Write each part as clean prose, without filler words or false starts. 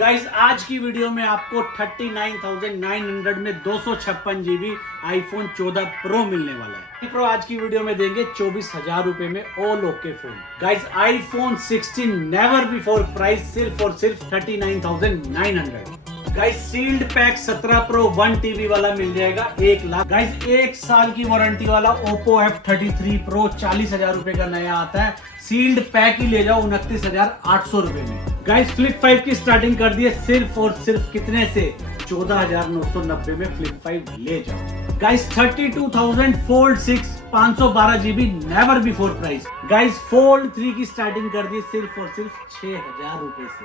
Guys आज की video में आपको 39,900 में 256 GB आईफोन 14 प्रो मिलने वाला है। प्रो आज की वीडियो में देंगे 24,000 रुपए में all okay phone. Guys iPhone 16 never before price सिर्फ और सिर्फ 39,900। Guys sealed pack 17 pro 1 TB वाला मिल जाएगा 1 लाख। गाइस 1 साल की वारंटी वाला ओप्पो F33 प्रो 40,000 रुपए का नया आता है। सील्ड पैक ही ले जाओ 29,800 रुपए में। गाइस फ्लिप 5 की स्टार्टिंग कर दी है सिर्फ और सिर्फ कितने से 14,990 में फ्लिप 5 ले जाओ। Guys 32,000 fold 6 512 GB never before price. Guys fold 3 की स्टार्टिंग कर दी सिर्फ और सिर्फ 6,000 रुपए से।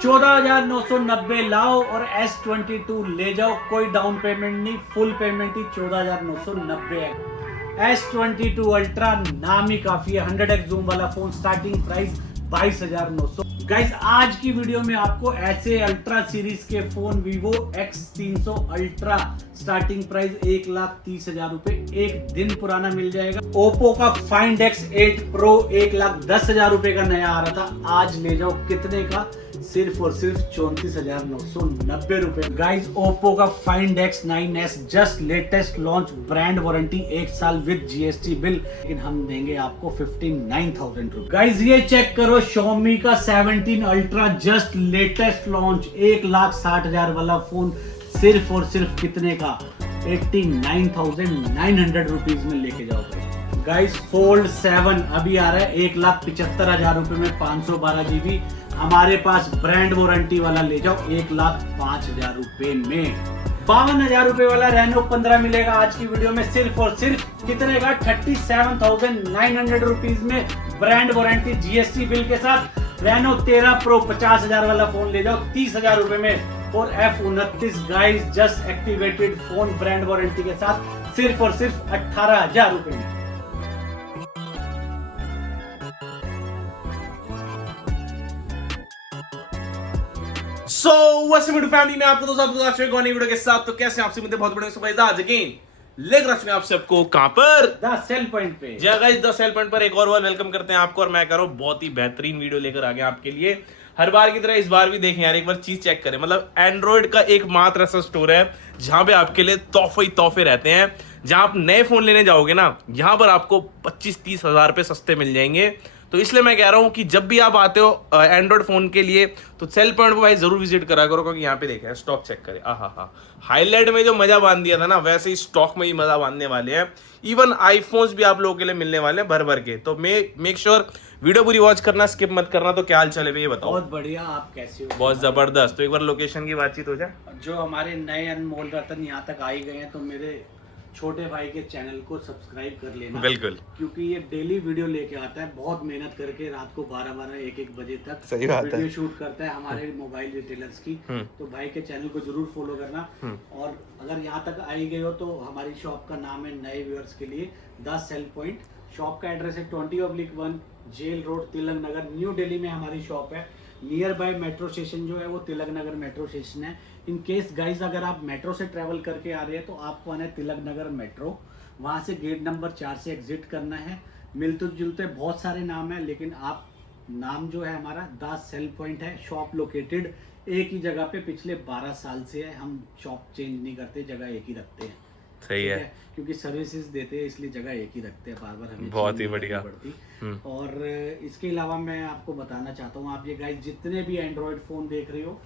14,990 लाओ और S22 ले जाओ, कोई डाउन पेमेंट नहीं, फुल पेमेंट ही 14,990 है। S22 अल्ट्रा नाम ही काफी है, 100x जूम वाला फोन, स्टार्टिंग प्राइस 22,900। गाइस आज की वीडियो में आपको ऐसे अल्ट्रा सीरीज के phone Vivo X300 ultra starting price 1,30,000 रुपए, एक दिन पुराना मिल जाएगा। ओप्पो का Find X8 Pro 1,10,000 रुपए का नया आ रहा था, आज ले जाओ कितने का, सिर्फ और सिर्फ 34,990 रुपए। गाइस ओप्पो का Find X9s just latest launch, brand warranty 1 साल विद GST बिल, लेकिन हम देंगे आपको 59,000 रुपए। गाइस ये चेक करो Xiaomi का 17 अल्ट्रा जस्ट लेटेस्ट लॉन्च, 1,60,000 वाला फोन, सिर्फ और सिर्फ कितने का, 89,900 रुपीज में लेके जाओ। गाइस फोल्ड 7 अभी आ रहा है 1,75,000 रुपए में 512 GB, हमारे पास ब्रांड वारंटी वाला ले जाओ 1,05,000 रुपए में। 52,000 रुपए वाला रेनो 15 मिलेगा आज की वीडियो में सिर्फ और सिर्फ कितने का, 37,900 रुपीज में, ब्रांड वारंटी GST बिल के साथ। रेनो 13 प्रो 50,000 वाला फोन ले जाओ 30,000 रुपए में। और F29 guys just activated phone brand warranty के साथ सिर्फ और सिर्फ 18,000 रुपए में। सो व्हाट्स अप फैमिली में आपको दोस्तों वीडियो के साथ। तो कैसे आपसे मुझे बहुत बड़े सरप्राइज आज अगेन लेकर रखने आप सबको कहां पर, द सेल पॉइंट पे। जी गाइस द सेल पॉइंट पर एक और बार वेलकम करते हैं आपको। और मैं कह रहा हूं बहुत ही बेहतरीन वीडियो लेकर आ गए आपके लिए। हर बार की तरह इस बार भी देखें यार, एक बार चीज चेक करें। मतलब एंड्रॉइड का एकमात्र ऐसा स्टोर है जहां पे आपके लिए तोहफे ही तोहफे रहते हैं। जहां आप नए फोन लेने जाओगे ना, यहां पर आपको 25-30 हजार रुपए सस्ते मिल जाएंगे। तो इसलिए मैं कह रहा हूं कि जब भी आप आते हो एंड्रॉइड फोन के लिए तो सेल पॉइंट पर भाई जरूर विजिट करा करो, क्योंकि यहाँ पे देखें स्टॉक चेक करें। आहा, हाईलाइट में जो मजा बांध दिया था ना, वैसे ही स्टॉक में ही मजा बांधने वाले हैं। इवन आईफोन्स भी आप लोगों के लिए मिलने वाले हैं भर भर के। तो मेक श्योर वीडियो पूरी वॉच करना, स्किप मत करना। तो क्या हाल चाल है ये बताओ। बहुत बढ़िया, आप कैसे हो? बहुत जबरदस्त। तो एक बार लोकेशन की बातचीत हो जाए। जो हमारे नए अनमोल रतन यहाँ तक आ ही गए हैं, तो मेरे छोटे भाई के चैनल को सब्सक्राइब कर लेना बिल्कुल, क्योंकि ये डेली वीडियो लेके आता है, बहुत मेहनत करके रात को 12-12 1-1 बजे तक सही बात वीडियो है, शूट करता है हमारे मोबाइल रिटेलर्स की। तो भाई के चैनल को जरूर फॉलो करना। और अगर यहाँ तक आ ही गए हो तो हमारी शॉप का नाम है नए व्यूअर्स के लिए द सेल पॉइंट। शॉप का एड्रेस है 20/1 jail road, Tilak Nagar, new Delhi में हमारी शॉप है। नियर बाय मेट्रो स्टेशन जो है वो तिलक नगर मेट्रो स्टेशन है। इन केस गाइस अगर आप मेट्रो से ट्रेवल करके आ रहे हैं तो आपको आना है तिलक नगर मेट्रो, वहाँ से गेट नंबर 4 से एग्जिट करना है। मिलते जुलते बहुत सारे नाम है, लेकिन आप नाम जो है हमारा द सेल पॉइंट है। शॉप लोकेटेड एक ही जगह पे पिछले 12 साल से है। हम शॉप चेंज नहीं करते, जगह एक ही रखते हैं। सही है, क्योंकि सर्विसेज देते हैं इसलिए जगह एक ही रखते हैं, बार बार हमें बहुत ही बढ़िया पड़ती। और इसके अलावा मैं आपको बताना चाहता हूँ, आप ये गाइस जितने भी एंड्रॉइड फोन देख रहे हो,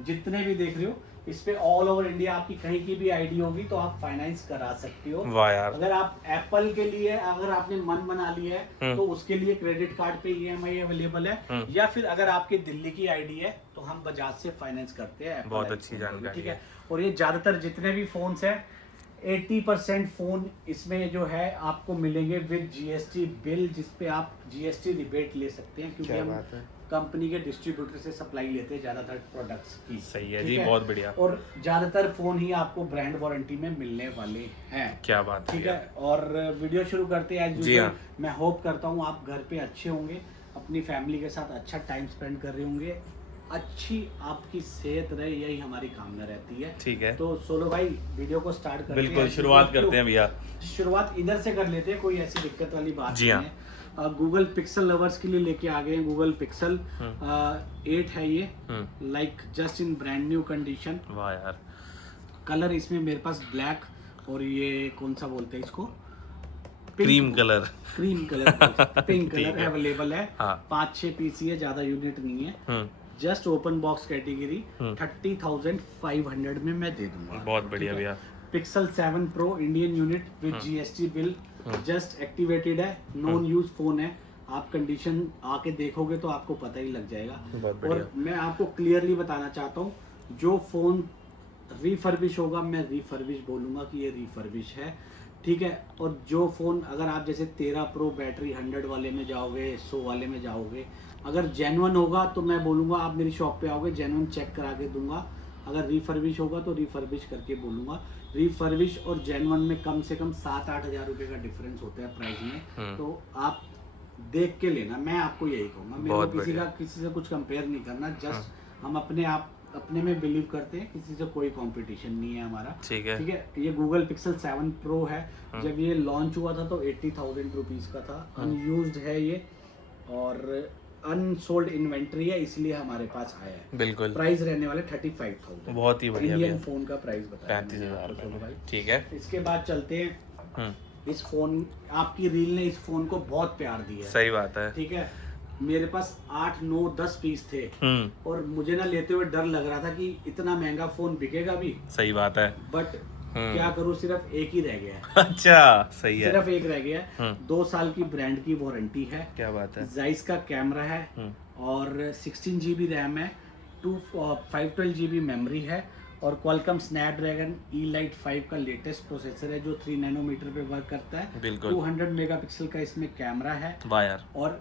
जितने भी देख रहे हो, इस पे ऑल ओवर इंडिया आपकी कहीं की भी आईडी होगी तो आप फाइनेंस करा सकते हो। वाह यार। अगर आप एप्पल के लिए अगर आपने मन बना लिया है तो उसके लिए क्रेडिट कार्ड पे EMI अवेलेबल है, या फिर अगर आपकी दिल्ली की आईडी है तो हम बजाज से फाइनेंस करते हैं। बहुत अच्छी जानकारी, ठीक है। और ये ज्यादातर जितने भी फोन्स है 80% फोन इसमें जो है आपको मिलेंगे विद GST बिल, जिसपे आप GST रिबेट ले सकते हैं, क्योंकि हम कंपनी के डिस्ट्रीब्यूटर से सप्लाई लेते हैं ज्यादातर प्रोडक्ट्स की। सही है जी, बहुत बढ़िया। और ज्यादातर फोन ही आपको ब्रांड वारंटी में मिलने वाले हैं। क्या बात है, ठीक है। और वीडियो शुरू करते हैं। जी हाँ। मैं होप करता हूँ आप घर पे अच्छे होंगे, अपनी फैमिली के साथ अच्छा टाइम स्पेंड कर रहे होंगे, अच्छी आपकी सेहत रहे, यही हमारी कामना रहती है। ठीक है। तो सोलो भाई वीडियो को स्टार्ट करते हैं। बिल्कुल शुरुआत करते हैं भैया। शुरुआत इधर से कर लेते हैं, कोई ऐसी दिक्कत वाली बात नहीं है। गूगल पिक्सल लवर्स के लिए लेके आ गए हैं गूगल पिक्सल 8 है ये, like just in brand new condition. वाह यार, कलर इसमें मेरे पास ब्लैक और ये कौन सा बोलते हैं इसको, cream colour pink colour available है। 5-6 पीस ही है, ज्यादा यूनिट नहीं है। जस्ट ओपन बॉक्स कैटेगरी 30,500 में मैं दे दूंगा। बहुत बढ़िया भैया। Pixel 7 pro Indian unit with GST bill, just activated है, नॉन यूज फोन है। आप कंडीशन आके देखोगे तो आपको पता ही लग जाएगा। और मैं आपको क्लियरली बताना चाहता हूँ, जो फोन रिफर्बिश होगा मैं रिफर्बिश बोलूंगा कि ये रिफर्बिश है, ठीक है। और जो फ़ोन अगर आप जैसे 13 प्रो बैटरी 100 वाले में जाओगे, 100 वाले में जाओगे, अगर जेन्युइन होगा तो मैं बोलूँगा आप मेरी शॉप पे आओगे, जेन्युइन चेक करा के दूंगा। अगर रिफर्बिश होगा तो रिफर्बिश करके बोलूँगा। रिफर्बिश और जेन्युइन में कम से कम 7-8 हज़ार रुपये का डिफरेंस होता है प्राइस में, तो आप देख के लेना। मैं आपको यही कहूँगा, मेरे को किसी से कुछ कंपेयर नहीं करना, जस्ट हम अपने में बिलीव करते हैं, किसी से कोई कंपटीशन नहीं है हमारा, ठीक है। ये गूगल पिक्सल 7 प्रो है। जब ये लॉन्च हुआ था तो 80,000 रुपीज़ का था, अनयूज्ड है ये और अनसोल्ड इन्वेंट्री है, इसलिए हमारे पास आया है। बिल्कुल। प्राइस रहने वाले 35,000। बहुत ही बढ़िया। इंडियन फोन का प्राइस बताया 35,000 भाई, ठीक है। इसके बाद चलते हैं, इस फोन, आपकी रील ने इस फोन को बहुत प्यार दिया है, सही बात है, ठीक है। मेरे पास 8, 9, 10 पीस थे और मुझे ना लेते हुए डर लग रहा था कि इतना महंगा फोन बिकेगा भी। सही बात है, बट क्या करूँ, सिर्फ एक ही रह गया है। अच्छा, सही है, सिर्फ एक रह गया है। 2 साल की ब्रांड की वारंटी है। क्या बात है। जाइस का कैमरा है और 16 GB रैम है, 512 GB मेमोरी है और क्वालकॉम स्नैपड्रैगन Elite 5 का लेटेस्ट प्रोसेसर है जो 3 नैनोमीटर पे वर्क करता है। 200 मेगापिक्सल का इसमें कैमरा है। वाह यार। और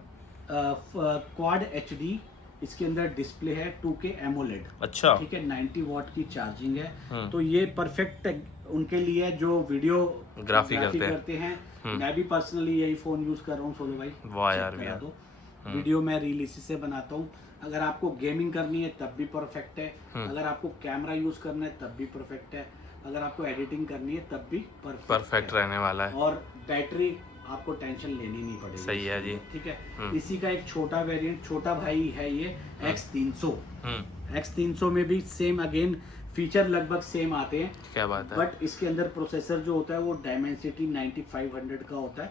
क्वाड HD इसके अंदर डिस्प्ले है, 2K AMOLED, अच्छा, ठीक है। 90 वॉट की चार्जिंग है, तो ये परफेक्ट उनके लिए जो वीडियो ग्राफी करते हैं। मैं भी पर्सनली यही फोन यूज कर रहा हूँ सोलो भाई। वाह यार भैया। तो वीडियो मैं रील इसी से बनाता हूँ। अगर आपको गेमिंग करनी है तब भी परफेक्ट है, अगर आपको कैमरा यूज करना है तब भी परफेक्ट है, अगर आपको एडिटिंग करनी है तब भी परफेक्ट रहने वाला है। और बैटरी आपको टेंशन लेनी नहीं पड़ेगी। सही है जी, ठीक है। इसी का एक छोटा वेरिएंट, छोटा भाई है ये X300। X300 में भी सेम अगेन फीचर लगभग सेम आते हैं। क्या बात है। बट इसके अंदर प्रोसेसर जो होता है वो Dimensity 9500 का होता है।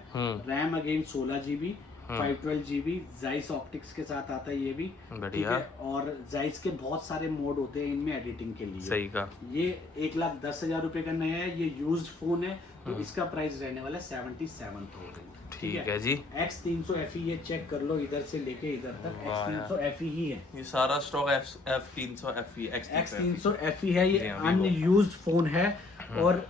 RAM again 16 GB, 512 GB, Zeiss optics के साथ आता है ये भी, ठीक है। और जाइस के बहुत सारे मोड होते हैं इनमें एडिटिंग के लिए। सही का। ये 1,10,000 रुपए का नया है, ये यूज्ड फोन है, तो इसका प्राइस रहने वाला है 77,000। ठीक है जी। X300 FE ये चेक कर लो, इधर से लेके इधर तक X300 FE ही है। ये सारा stock F300 FE X300 FE है, ये अनयूज्ड फोन है। और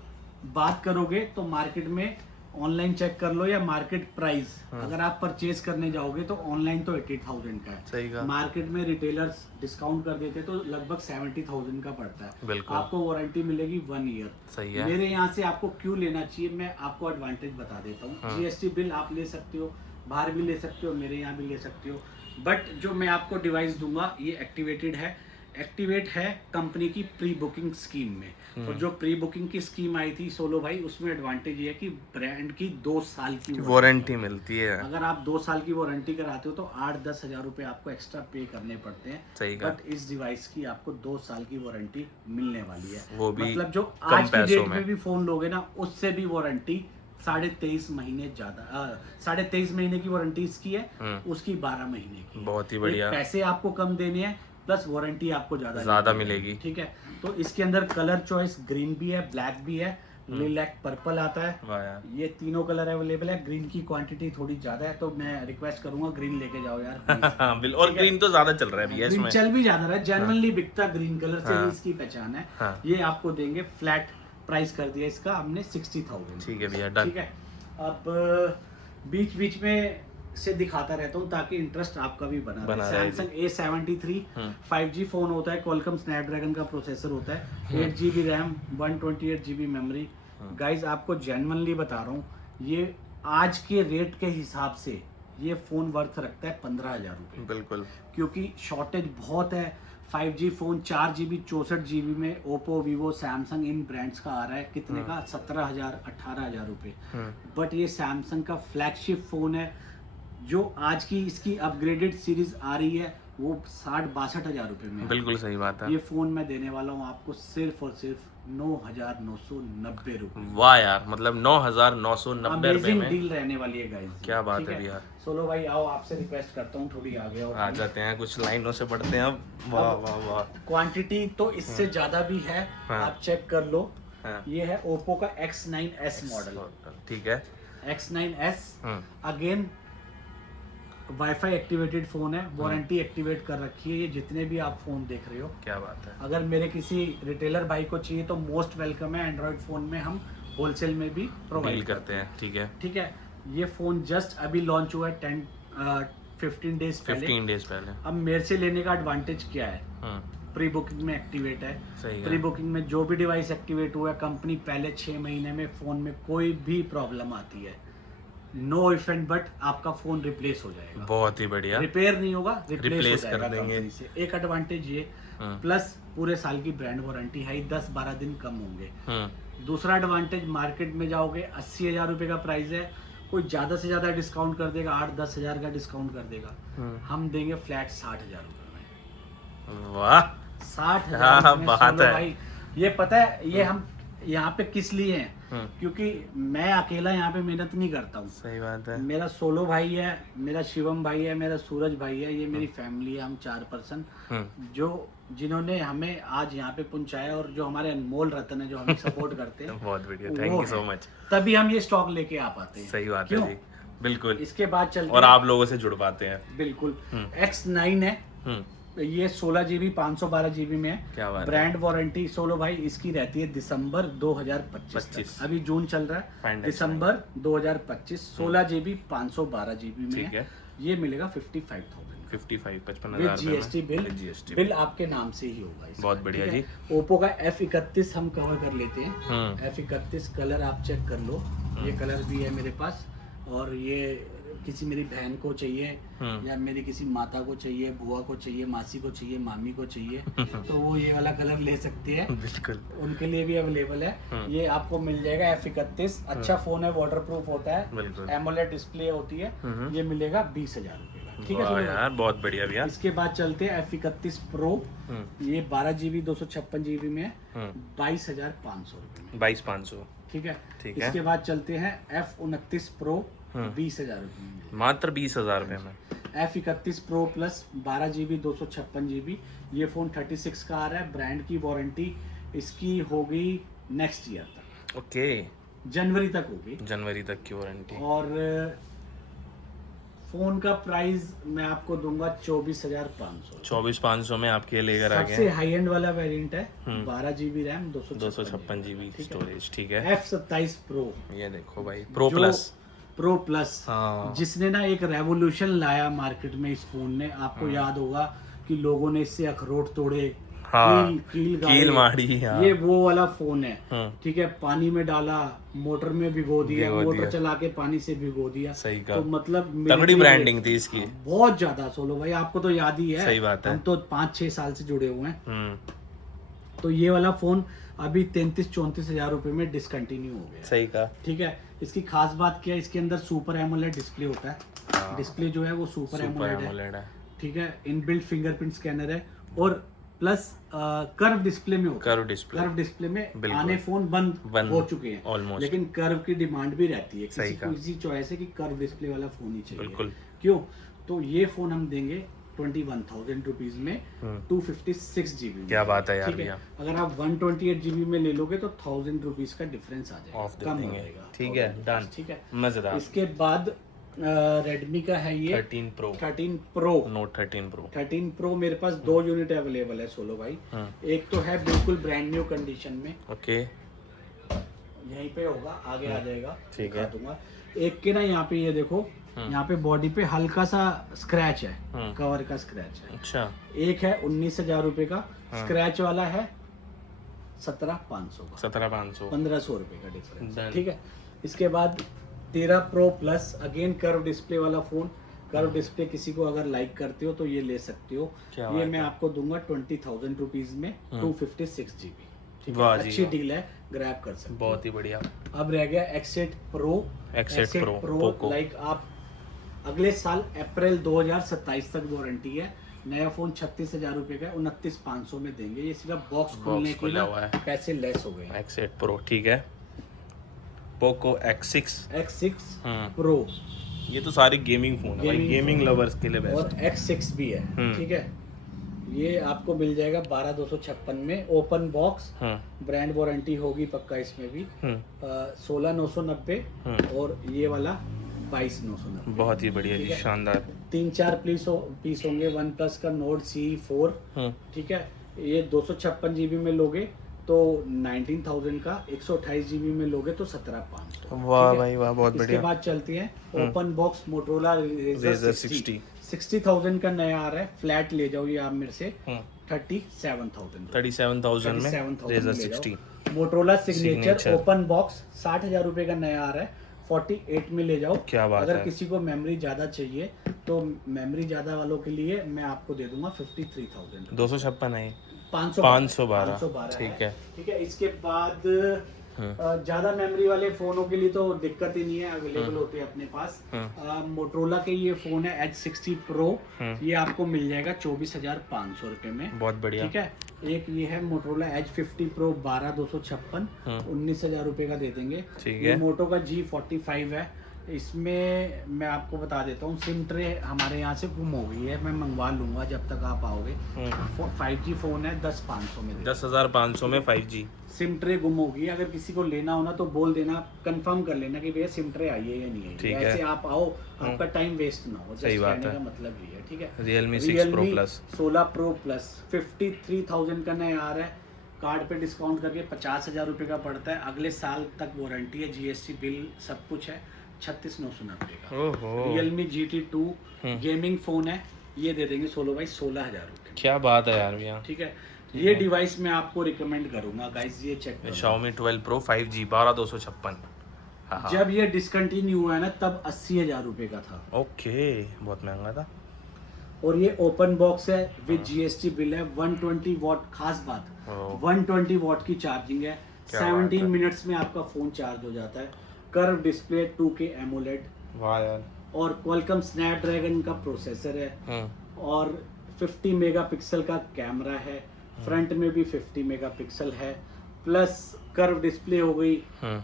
बात करोगे तो मार्केट में ऑनलाइन चेक कर लो या मार्केट प्राइस, अगर आप परचेज करने जाओगे तो ऑनलाइन तो 80,000 का है। सही का। मार्केट में रिटेलर्स डिस्काउंट कर देते तो लगभग 70,000 का पड़ता है। बिल्कुल। आपको वारंटी मिलेगी 1 ईयर। सही है। मेरे यहाँ से आपको क्यों लेना चाहिए, मैं आपको एडवांटेज बता देता हूँ। GST बिल आप ले सकते हो, बाहर भी ले सकते हो, मेरे यहाँ भी ले सकते हो। बट जो मैं आपको डिवाइस दूंगा ये एक्टिवेट है कंपनी की प्री बुकिंग स्कीम में। और जो प्री बुकिंग की स्कीम आई थी सोलो भाई, उसमें एडवांटेज ये है कि ब्रांड की 2 साल की वारंटी मिलती है। अगर आप 2 साल की वारंटी कराते हो तो 8-10 हज़ार रुपए आपको एक्स्ट्रा पे करने पड़ते हैं। सही। बट इस डिवाइस की आपको 2 साल की वारंटी मिलने वाली है, वो भी मतलब जो आज की डेट में भी फोन लोगे ना उससे भी वारंटी 23.5 महीने ज्यादा, 23.5 महीने की वारंटी इसकी है, उसकी 12 महीने की। बहुत ही बढ़िया। पैसे आपको कम देने हैं प्लस वारंटी आपको ज्यादा मिलेगी, ठीक है। तो इसके अंदर कलर चॉइस ग्रीन भी है, ब्लैक भी है, लिलैक पर्पल आता है। ये तीनों कलर अवेलेबल है। ग्रीन की क्वांटिटी थोड़ी ज्यादा है तो मैं रिक्वेस्ट करूंगा ग्रीन लेके जाओ यार। बिल और ग्रीन तो ज्यादा चल रहा है भैया, ग्रीन चल भी ज्यादा रहा है, जेन्युइनली बिकता ग्रीन कलर से ही इसकी पहचान है। ये आपको देंगे फ्लैट प्राइस कर दिया इसका हमने 60,000। ठीक है भैया, ठीक है। अब बीच बीच में से दिखाता रहता हूँ ताकि इंटरेस्ट आपका भी बना रहे। सैमसंग A73 5G फोन होता है, क्वालकॉम स्नैपड्रैगन का प्रोसेसर होता है, 8 GB RAM, 128 GB memory. Guys आपको जेन्युइनली बता रहा हूँ, ये आज के रेट के हिसाब से ये फोन वर्थ रखता है 15,000 रुपये। बिल्कुल, क्योंकि शॉर्टेज बहुत है। 5G फोन 4 GB 64 GB में ओप्पो, वीवो, सैमसंग इन ब्रांड्स का आ रहा है, कितने का 17,000 18,000 रुपये। बट ये सैमसंग का फ्लैगशिप फोन है, जो आज की इसकी अपग्रेडेड सीरीज आ रही है वो 60-62 हजार रुपए में। बिल्कुल सही बात है। ये फोन मैं देने वाला हूँ आपको सिर्फ और सिर्फ 9,990 रुपए। वाह यार, मतलब 9,990 रुपए अमेजिंग में डील रहने वाली है गाइस। क्या बात है भैया। सोलो भाई आओ, आपसे रिक्वेस्ट करता हूँ थोड़ी आगे आओ। आ जाते हैं, कुछ लाइनों से पढ़ते हैं अब। वाह वाह वाह। क्वांटिटी तो इससे ज्यादा भी है, हाँ। आप चेक कर लो। हाँ। ये है ओप्पो का X9s मॉडल। ठीक है। X9s again wifi activated phone है, वारंटी एक्टिवेट कर रखी है। ये जितने भी आप फोन देख रहे हो, क्या बात है। अगर मेरे किसी रिटेलर भाई को चाहिए तो मोस्ट वेलकम है। एंड्रॉइड फोन में हम होलसेल में भी प्रोवाइड करते हैं। ठीक है। ठीक है। ये फोन जस्ट अभी लॉन्च हुआ है 15 डेज पहले। 15 डेज पहले। अब मेरे से लेने का एडवांटेज क्या है, प्री बुकिंग में एक्टिवेट है। प्री बुकिंग में जो भी डिवाइस एक्टिवेट हुआ है, कंपनी पहले 6 महीने में फोन में कोई भी प्रॉब्लम आती है, नो इफ एंड बट आपका फोन रिप्लेस हो जाएगा। बहुत ही बढ़िया। रिपेयर नहीं होगा, रिप्लेस कर देंगे। से एक एडवांटेज ये, प्लस पूरे साल की ब्रांड वारंटी है, 10-12 दिन कम होंगे। दूसरा एडवांटेज, मार्केट में जाओगे 80,000 रुपए का प्राइस है, कोई ज्यादा से ज्यादा डिस्काउंट कर देगा, 8-10 हजार का डिस्काउंट कर देगा। हम देंगे फ्लैट 60,000 रुपए में। वाह, 60,000 में बात सोलो है। भाई। ये पता है ये हम यहाँ पे किस लिए हैं, क्योंकि मैं अकेला यहाँ पे मेहनत नहीं करता हूँ। सही बात है। मेरा सोलो भाई है, मेरा शिवम भाई है, मेरा सूरज भाई है, ये मेरी फैमिली है। हम 4 पर्सन जो जिन्होंने हमें आज यहाँ पे पहुंचाया, और जो हमारे अनमोल रतन है जो हमें सपोर्ट करते हैं। बहुत बढ़िया, थैंक यू सो मच। तभी हम ये स्टॉक लेके आ पाते हैं। सही बात है जी, बिल्कुल। इसके बाद चलते और आप लोगों से जुड़ पाते हैं। बिल्कुल। X9 है, ये 16 GB 512 GB में है। क्या बात है। ब्रांड वारंटी सोलो भाई इसकी रहती है दिसंबर 2025 तक। अभी जून चल रहा है, दिसंबर 2025। 16 GB 512 GB में है। ये मिलेगा 55,000 जीएसटी बिल। बिल आपके नाम से ही होगा। बहुत बढ़िया जी। ओप्पो का F31 हम कवर कर लेते हैं। F31 कलर आप चेक कर लो, ये कलर भी है मेरे पास। और ये किसी मेरी बहन को चाहिए, या मेरी किसी माता को चाहिए, बुआ को चाहिए, मासी को चाहिए, मामी को चाहिए, तो वो ये वाला कलर ले सकते हैं। बिल्कुल, उनके लिए भी अवेलेबल है। ये आपको मिल जाएगा F31। अच्छा फोन है, वाटरप्रूफ होता है, एमोलेड डिस्प्ले होती है। ये मिलेगा 20,000 रुपए का। ठीक है यार, बहुत बढ़िया भैया। इसके बाद चलते हैं F31 प्रो। ये 12 GB 256 GB में है, 22,500 रुपए में। 22,500। ठीक है। इसके बाद चलते हैं F29 प्रो, 20,000 रुपए में, मात्र 20,000 रुपए में। F31 pro plus 12 GB 256 GB। ये फोन 36 का आ रहा है। ब्रांड की वारंटी इसकी होगी नेक्स्ट ईयर तक। ओके, जनवरी तक होगी, जनवरी तक की वारंटी। और फोन का प्राइस मैं आपको दूंगा 24,500। 24,500 में आपके लेकर आ गए। सबसे हाई एंड वाला वेरिएंट है, 12 GB रैम 256 GB स्टोरेज। ठीक है। F27 प्रो, ये देखो भाई, प्रो प्लस। जिसने ना एक रेवोल्यूशन लाया मार्केट में इस फोन ने। आपको याद होगा कि लोगों ने इससे अखरोट तोड़े, कील मारी। ये वो वाला फोन है। ठीक है, पानी में डाला, मोटर में भिगो दिया, मोटर चला के पानी से भिगो दिया। सही का। तो मतलब तगड़ी ब्रांडिंग थी इसकी, बहुत ज्यादा। सोलो भाई आपको तो याद ही है। सही बात है। हम तो 5-6 साल से जुड़े हुए हैं। तो ये वाला फोन अभी 33-34 हजार रुपए में डिसकंटिन्यू हो गया। सही का। ठीक है। इसकी खास बात क्या है, इसके अंदर सुपर एमोलेड डिस्प्ले होता है। डिस्प्ले जो है वो सुपर एमोलेड है। ठीक है। इनबिल्ट फिंगरप्रिंट स्कैनर है, और प्लस कर्व डिस्प्ले में होता है। कर्व डिस्प्ले में आने फोन बंद हो चुके हैं ऑलमोस्ट, लेकिन कर्व की डिमांड भी रहती है। किसी को इसी चॉइस है कि कर्व डिस्प्ले वाला फोन ही चाहिए। क्यों? तो ये फोन हम देंगे 21,000 रुपीज में, 256 GB। क्या बात है यार। ठीक है। अगर आप 128 GB में ले लोगे तो 1,000 रुपीज का डिफरेंस आ जाएगा, कम हो जाएगा। ठीक है, डन। ठीक है, मजेदार। इसके बाद रेडमी का है ये 13 प्रो, नोट 13 प्रो। 13 प्रो मेरे पास 2 यूनिट अवेलेबल है सोलो भाई। एक तो है बिल्कुल ब्रांड न्यू कंडीशन में, ओके, यहीं पे होगा, आगे आ जाएगा, ठीक है। दूंगा। एक के ना यहाँ पे ये देखो, यहाँ पे बॉडी पे हल्का सा स्क्रैच है, कवर का स्क्रैच है। अच्छा। एक है 19,000 रुपए का, स्क्रैच वाला है 17,500 का, 17,500, 1,500 रुपए का डिफरेंस। ठीक है। इसके बाद 13 pro plus, again curve display वाला फोन। कर्व डिस्प्ले किसी को अगर लाइक करते हो तो ये ले सकते हो। ये मैं आपको दूंगा 20,000 रुपीज में, 256 GB। ठीक है, अच्छी डील है, ग्रैब कर सकते हो। बहुत ही बढ़िया। अब रह गया X8 pro. X8 Pro like आप अगले साल अप्रैल 2027 तक वारंटी है। नया फोन 36,000 रुपए का है, 29,500 में देंगे। ये सिर्फ बॉक्स खुलने के खुला हुआ है। पैसे लेस हो गए। X8 Pro ठीक है। पोको X6 Pro ये तो सारी गेमिंग फोन है भाई, गेमिंग लवर्स के लिए बेस्ट। और X6 भी है, ठीक है। ये आपको मिल जाएगा 12,256 में, ओपन बॉक्स, ब्रांड वारंटी होगी पक्का इसमें भी। 16,990 और ये वाला 22,990। बहुत ही बढ़िया जी, शानदार। 3-4 पीस होंगे। वन प्लस का नोट C4, ठीक है। ये 256 GB में लोगे तो 19,000 का, 128 GB में लोगे तो 17,500। वाह भाई वाह, बहुत बढ़िया। इसके बाद चलती है ओपन बॉक्स मोटरोला Razr 60। 60,000 का नया आ रहा है, फ्लैट ले जाओ ये आप मेरे से 37,000 में Razr 60। Motorola signature open box 60,000 रुपए का नया आ रहा है, 48 में ले जाओ। क्या बात अगर है। किसी को मेमोरी ज्यादा चाहिए तो मेमोरी ज्यादा वालों के लिए मैं आपको दे दूंगा 53,000। 256 है, 512 ठीक है। ठीक है। इसके बाद ज्यादा मेमोरी वाले फोनों के लिए तो दिक्कत ही नहीं है, अवेलेबल होते हैं अपने पास। मोटरोला के ये फोन है H60 Pro, ये आपको मिल जाएगा 24,500 रुपए में। बहुत बढ़िया, ठीक है। एक ये है मोटरोला H50 Pro 12,256, 19,000 रुपए का दे देंगे। ठीक ये है। मोटो का G45 है। इसमें मैं आपको बता देता हूँ, सिम ट्रे हमारे यहाँ से गुम हो गई है, मैं मंगवा लूंगा जब तक आप आओगे। 5G फोन है, 10,500 में 10,500 में 5G। सिम ट्रे गुम होगी, अगर किसी को लेना हो ना तो बोल देना, कंफर्म कर लेना कि भैया सिम ट्रे आई है या नहीं है। ठीक है। ऐसे आप आओ, आपका टाइम वेस्ट ना हो। सही बात है। का मतलब ये है, ठीक है। Realme 6 Pro Plus 16 Pro Plus 53,000 का नया आ रहा है, कार्ड पे डिस्काउंट करके 50,000 रुपए का पड़ता है। अगले साल तक वारंटी है, GST बिल सब कुछ है। 36,990 का। ओहो, Realme GT2 गेमिंग फोन है, ये दे देंगे 16,000 रुपए। क्या बात है यार भैया। ठीक है। ये डिवाइस मैं आपको रिकमेंड करूंगा गाइस, ये चेक करो। Xiaomi 12 Pro 5G 12,256। जब ये डिसकंटिन्यू हुआ है ना तब 80,000 रुपए का था। ओके, बहुत महंगा था। और ये ओपन बॉक्स है विद GST बिल है। 120 वॉट, खास बात 120 वॉट की चार्जिंग है। 17 मिनट्स में आपका फोन चार्ज हो जाता है। कर्व डिस्प्ले 2K AMOLED, वाह यार। और क्वालकॉम स्नैपड्रैगन का प्रोसेसर है, और 50 मेगापिक्सल का कैमरा है, फ्रंट में भी 50 मेगापिक्सल है, प्लस कर्व डिस्प्ले हो गई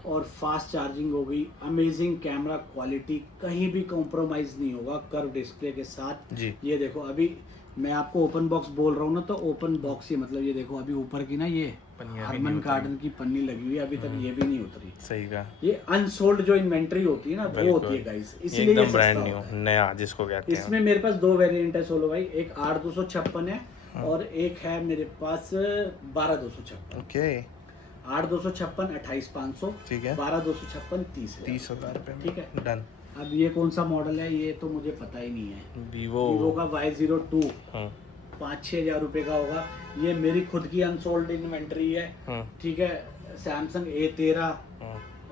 और फास्ट चार्जिंग हो गई। अमेजिंग कैमरा क्वालिटी, कहीं भी कॉम्प्रोमाइज नहीं होगा कर्व डिस्प्ले के साथ जी। ये देखो, अभी मैं आपको ओपन बॉक्स बोल रहा हूँ ना, तो ओपन बॉक्स ही मतलब ये देखो, अभी ऊपर की ना ये हरमन कार्डन की पन्नी लगी हुई है, अभी तक ये भी नहीं उतरी। सही का। ये अनसोल्ड जो इन्वेंट्री होती है ना, वो होती है गाइस, इसलिए एकदम ब्रांड न्यू नया जिसको कहते हैं। इसमें मेरे पास 2 वेरिएंट है सोलो भाई, एक 8,256 है और एक है मेरे पास 12,256। ओके। 8,256 28,500, ठीक है। 12,256 30,000 रुपए में। ठीक है, डन। अब ये कौन सा मॉडल है ये तो मुझे पता ही नहीं है। वीवो का Y02 5-6 हजार रुपए का होगा। ये मेरी खुद की अनसोल्ड इन्वेंट्री है, ठीक है। सैमसंग A13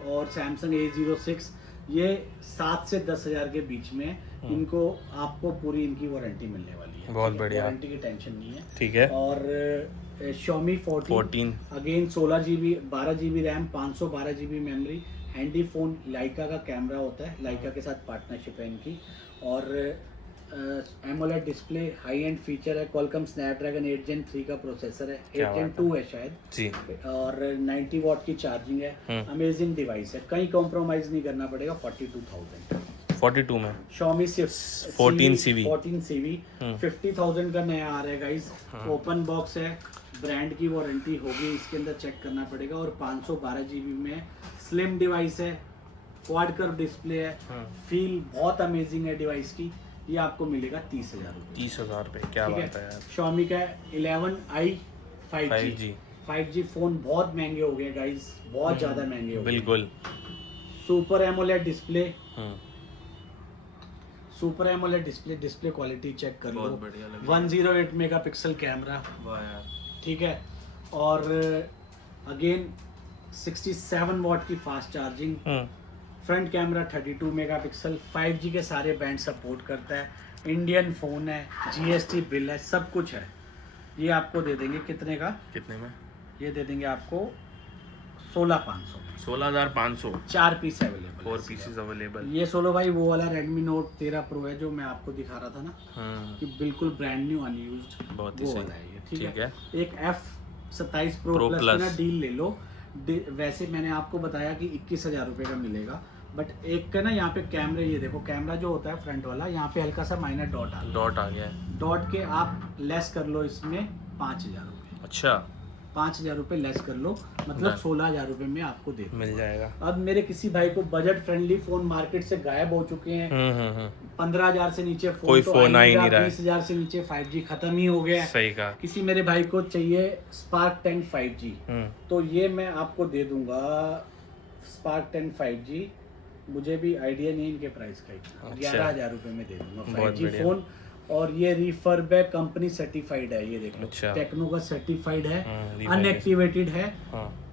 और सैमसंग A06, ये 7 से 10 हजार के बीच में है। इनको आपको पूरी इनकी वारंटी मिलने वाली है। बहुत बढ़िया, वारंटी की टेंशन नहीं है। ठीक है। और Xiaomi 14 again 16 GB 12 GB RAM, 512 GB memory, handy phone, Leica का कैमरा होता है, लाइका के साथ पार्टनरशिप है इनकी, और AMOLED display, high and feature है, क्वालकॉम स्नैपड्रैगन 8 Gen 3 का प्रोसेसर है, 8 Gen 2 है शायद जी, और 90 वॉट की चार्जिंग है। अमेजिंग डिवाइस है, कहीं कॉम्प्रोमाइज नहीं करना पड़ेगा। 42,000 में Xiaomi 14 CV 50,000 का नया आ रहा है गाइस। ओपन बॉक्स है, ब्रांड की वारंटी होगी, इसके अंदर चेक करना पड़ेगा। और 512 GB में स्लिम डिवाइस है, क्वाड कर्व डिस्प्ले है, फील बहुत अमेजिंग है डिवाइस की। ये आपको मिलेगा 30,000 रुपये। 30,000 रुपये, क्या बात है यार। Xiaomi का 11i 5G फोन बहुत महंगे हो गए गाइस, बहुत ज्यादा महंगे हो गए। बिल्कुल। Super AMOLED display, super AMOLED display quality check कर लो। 108 मेगापिक्सल कैमरा, ठीक है। और अगेन 67 वॉट की fast charging, front camera 32 megapixel, 5G के सारे बैंड सपोर्ट करता है, इंडियन फ़ोन है, GST बिल है, सब कुछ है। ये आपको दे देंगे कितने का? कितने में? ये दे देंगे आपको 16,500 में 16,500 4 पीस अवेलेबल 4 पीसेस अवेलेबल। ये सोलो भाई वो वाला Redmi Note 13 Pro है जो मैं आपको दिखा रहा था ना कि बिल्कुल ब्रांड न्यू अनयूज्ड, बहुत ही वो सही। वाला है ये। ठीक ठीक है, एक F27 Pro Pro Plus Plus। की ना डील ले लो। वैसे मैंने आपको बताया कि 21,000 रुपये का मिलेगा, बट एक का ना यहाँ पे कैमरे, ये देखो कैमरा जो होता है फ्रंट वाला, यहाँ पे हल्का सा माइनर डॉट आ गया। डॉट आ गया है। डॉट के आप लेस कर लो इसमें 5,000 रुपये। अच्छा 5,000 रुपये लेस कर लो, मतलब 16,000 रुपये में आपको दे दूंगा। मिल जाएगा। अब मेरे किसी भाई को बजट फ्रेंडली फोन मार्केट से गायब हो चुके हैं, 15,000 से नीचे फोन कोई तो फोन आ ही नहीं रहा है। 20,000 से नीचे 5G खत्म ही हो गया है। सही कहा। किसी मेरे भाई को चाहिए Spark 10 5G, तो ये मैं आपको दे दूंगा Spark 10 5G। मुझे भी आइडिया नहीं इनके प्राइस का, 11,000 रुपये में दे दूंगा 5G फोन। और ये रिफर्ब है, कंपनी सर्टिफाइड है, ये देख लो। अच्छा। टेक्नो का सर्टिफाइड है, अनएक्टिवेटेड है,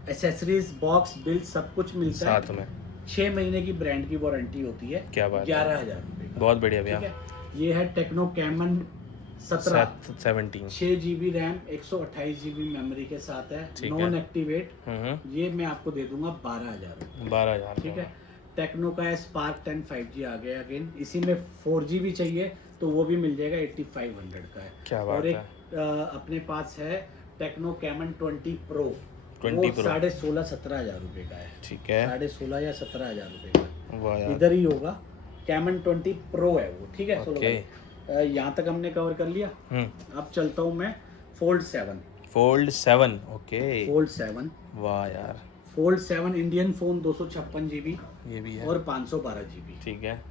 एसेसरीज बॉक्स बिल सब कुछ मिलता है साथ में। 6 महीने की ब्रांड की वारंटी होती है। क्या बात है। 11,000 रुपये का। बहुत बढ़िया भैया। ठीक है, ये है techno caiman 17 6GB RAM 128GB memory के साथ है, नॉन एक्टिवेट। ये मैं आपको दे दूंगा 12,000 12,000। ठीक है, टेक्नो का है Spark 10 5G आ गया अगेन। इसी में 4G भी चाहिए तो वो भी मिल जाएगा, 8500 का है। क्या बात और है। एक अपने पास है टेक्नो कैमन 20 Pro, 20 Pro 16,500-17,000 रुपए का है। ठीक है। 16,500 या 17,000 रुपए का वाह यार। इधर ही होगा। कैमन 20 Pro है वो। ठीक है, ओके। यहाँ तक हमने कवर कर लिया। अब चलता हूँ मैं Fold 7। Fold 7 okay. Fold 7 वाह यार। Fold 7 इंडियन फोन 256GB ये भी है और 512GB। ठीक है।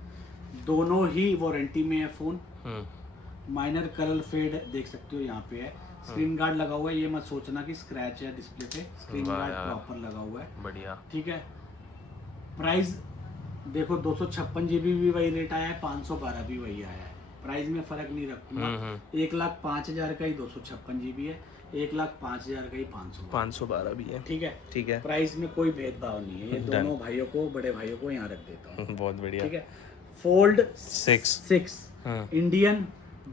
दोनों ही वारंटी में है फोन। माइनर कलर फेड देख सकते हो यहाँ पे है। स्क्रीन गार्ड लगा हुआ है, ये मत सोचना कि स्क्रैच है डिस्प्ले पे, स्क्रीन वाह गार्ड यार। प्रॉपर लगा हुआ है। बढ़िया। ठीक है, प्राइस देखो 256GB भी वही रेट आया है, 512 भी वही आया है। प्राइस में फर्क नहीं रखूंगा। 1,05,000 का ही 256GB है, 1,05,000 का ही 512 भी है। ठीक है। ठीक है। प्राइस में कोई भेदभाव नहीं है, ये दोनों भाइयों को, बड़े भाइयों को यहाँ रख देता हूँ। बहुत बढ़िया। ठीक है, फोल्ड 6 इंडियन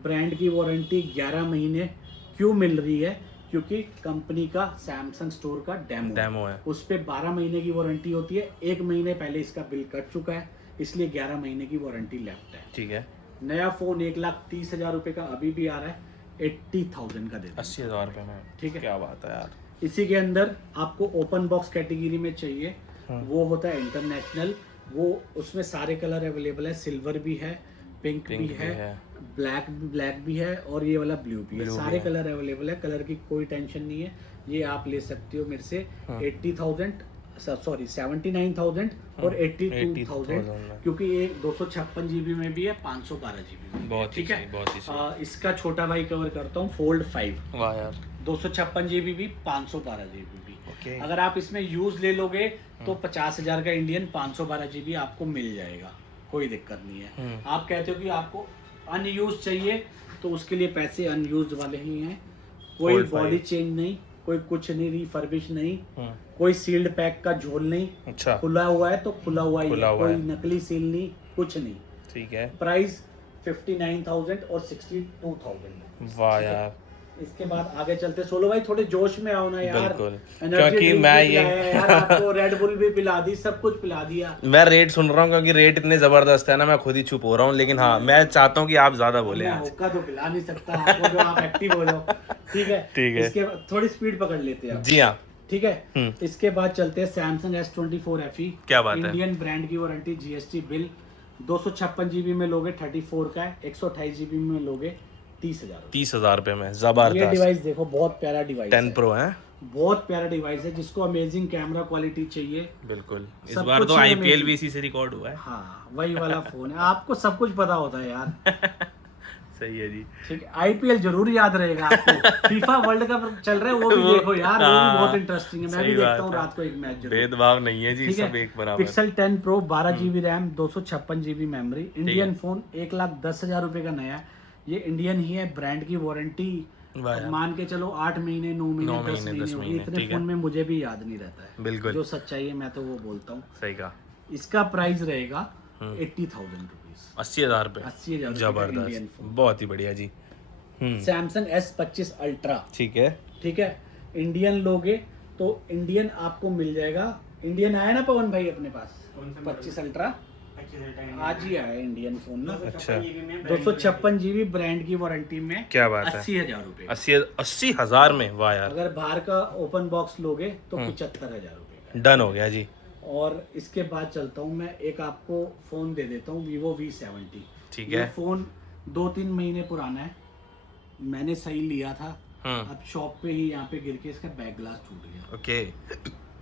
ब्रांड की वारंटी 11 महीने क्यों मिल रही है? क्योंकि कंपनी का सैमसंग स्टोर का डेमो है, उस पे 12 महीने की वारंटी होती है। 1 महीने पहले इसका बिल कट चुका है, इसलिए 11 महीने की वारंटी लेफ्ट है। ठीक है। नया फोन 1,30,000 रुपए का अभी भी आ रहा है, 80,000 का दे देंगे। 80,000 रुपए में। ठीक है, क्या बात है यार। इसी के अंदर आपको ओपन बॉक्स कैटेगरी में चाहिए, वो होता है इंटरनेशनल। वो उसमें सारे कलर अवेलेबल है, सिल्वर भी है, पिंक भी है, ब्लैक भी है और ये वाला ब्लू भी है। सारे कलर अवेलेबल है, कलर की कोई टेंशन नहीं है। ये आप ले सकते हो मेरे से 79,000 और 82,000, क्योंकि एक 256GB में भी है, 512GB में। बहुत ठीक है, बहुत ही इसका छोटा भाई कवर करता हूँ, फोल्ड 5। वाह यार। 256GB भी, 512GB भी। ओके। अगर आप इसमें यूज ले लोगे तो 50,000 का इंडियन 512GB आपको मिल जाएगा, कोई दिक्कत नहीं है। आप कहते हो कि आपको अनयूज चाहिए, तो उसके लिए पैसे अनयूज वाले ही हैं। कोई बॉडी चेंज नहीं, कोई कुछ नहीं, रिफर्बिश नहीं, कोई सील्ड पैक का झोल नहीं। अच्छा। खुला हुआ है तो खुला हुआ ही है, कोई नकली सील नहीं, कुछ नहीं। ठीक है। प्राइस 59,000 और 62,000। वाह यार। इसके बाद आगे चलते। सोलो भाई थोड़े जोश में आओ ना यार, बिल्कुल। एनर्जी क्योंकि ड्रिंक मैं भी ये पिलाया यार आपको, रेड बुल भी पिला दी, सब कुछ पिला दिया। मैं रेट सुन रहा हूँ क्योंकि रेट इतने जबरदस्त है ना, मैं खुद ही चुप हो रहा हूँ। लेकिन हाँ, मैं चाहता हूँ कि आप ज्यादा बोले मैं आज। होका तो पिला नहीं सकता आपको, जो आप एक्टिव हो जाओ। ठीक है। ठीक है। इसके थोड़ी स्पीड पकड़ लेते हैं जी हाँ। ठीक है। इसके बाद चलते हैं Samsung S24 FE। क्या बात है। इंडियन ब्रांड की वारंटी, GST बिल। 256GB में लोगे 34 का है, 128GB में लोगे 30,000। 30,000 रुपए में ये जबरदस्त। डिवाइस देखो, बहुत प्यारा डिवाइस 10 Pro है। बहुत प्यारा डिवाइस है। जिसको अमेजिंग कैमरा क्वालिटी चाहिए, बिल्कुल। इस सब बार कुछ तो ही IPL amazing। भी इसी से रिकॉर्ड हुआ है। हाँ, वही वाला फोन है। आपको सब कुछ पता होता है यार। सही है जी। ठीक है, IPL जरूर याद रहेगा आपको। फीफा वर्ल्ड कप चल रहा है, वो भी देखो यार, वो भी बहुत इंटरेस्टिंग है। मैं भी देखता हूँ रात को एक मैच जरूर। भेदभाव नहीं है जी, ठीक सब है। एक बराबर। Pixel 10 Pro 12GB RAM, 256GB memory, Indian phone 1,10,000 रुपए का नया है। ये इंडियन ही है, ब्रांड की वारंटी मान के चलो 8 महीने 9 महीने 10 महीने होगी। इतने फोन में मुझे भी याद नहीं रहता है। बिल्कुल। जो सच्चाई है मैं तो वो बोलता हूँ। सही कहा। इसका प्राइस रहेगा 80,000 रुपीज, 80,000 रुपए। 80,000 जबरदस्त, बहुत ही बढ़िया जी। Samsung S25 ultra. ठीक है। ठीक है, इंडियन लोगे तो इंडियन आपको मिल जाएगा। इंडियन आया ना पवन भाई अपने पास 25 अल्ट्रा आज ही आया इंडियन फोन ना। अच्छा 256 GB ब्रांड की वारंटी में। क्या बात है। 80,000 रुपए। 80,000 में, वाह यार। अगर बाहर का ओपन बॉक्स लोगे तो 75,000 रुपए का। डन हो गया जी। और इसके बाद चलता हूँ मैं, एक आपको फोन दे देता हूँ Vivo V70। ठीक ये है। फोन 2-3 महीने पुराना है, मैंने सही लिया था। अब शॉप पे ही यहाँ पे गिर के इसका बैक ग्लास टूट गया। ओके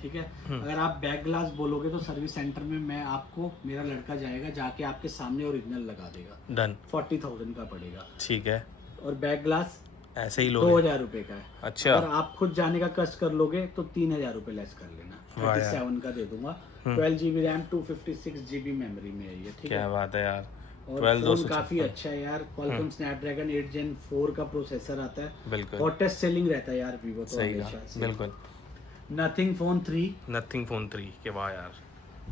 ठीक है, अगर आप बैक ग्लास बोलोगे तो सर्विस सेंटर में मैं आपको, मेरा लड़का जाएगा, जाके आपके सामने ओरिजिनल लगा देगा। डन। 40,000 का पड़ेगा। ठीक है। और बैक ग्लास ऐसे ही 2,000 रुपए का है। अच्छा। अगर आप खुद जाने का कष्ट कर लोगे तो 3,000 रुपए लेस कर लेना, 37 का दे दूंगा। 12 GB रैम 256 GB मेमोरी में है ये। ठीक है, क्या बात है यार। और फोन काफी अच्छा है यार। Qualcomm Snapdragon 8 Gen 4 का प्रोसेसर आता है। बिल्कुल हॉटेस्ट सेलिंग रहता है यार वीवो तो सही हमेशा से। बिल्कुल। नथिंग फोन 3 नथिंग फोन 3 के, वाह यार,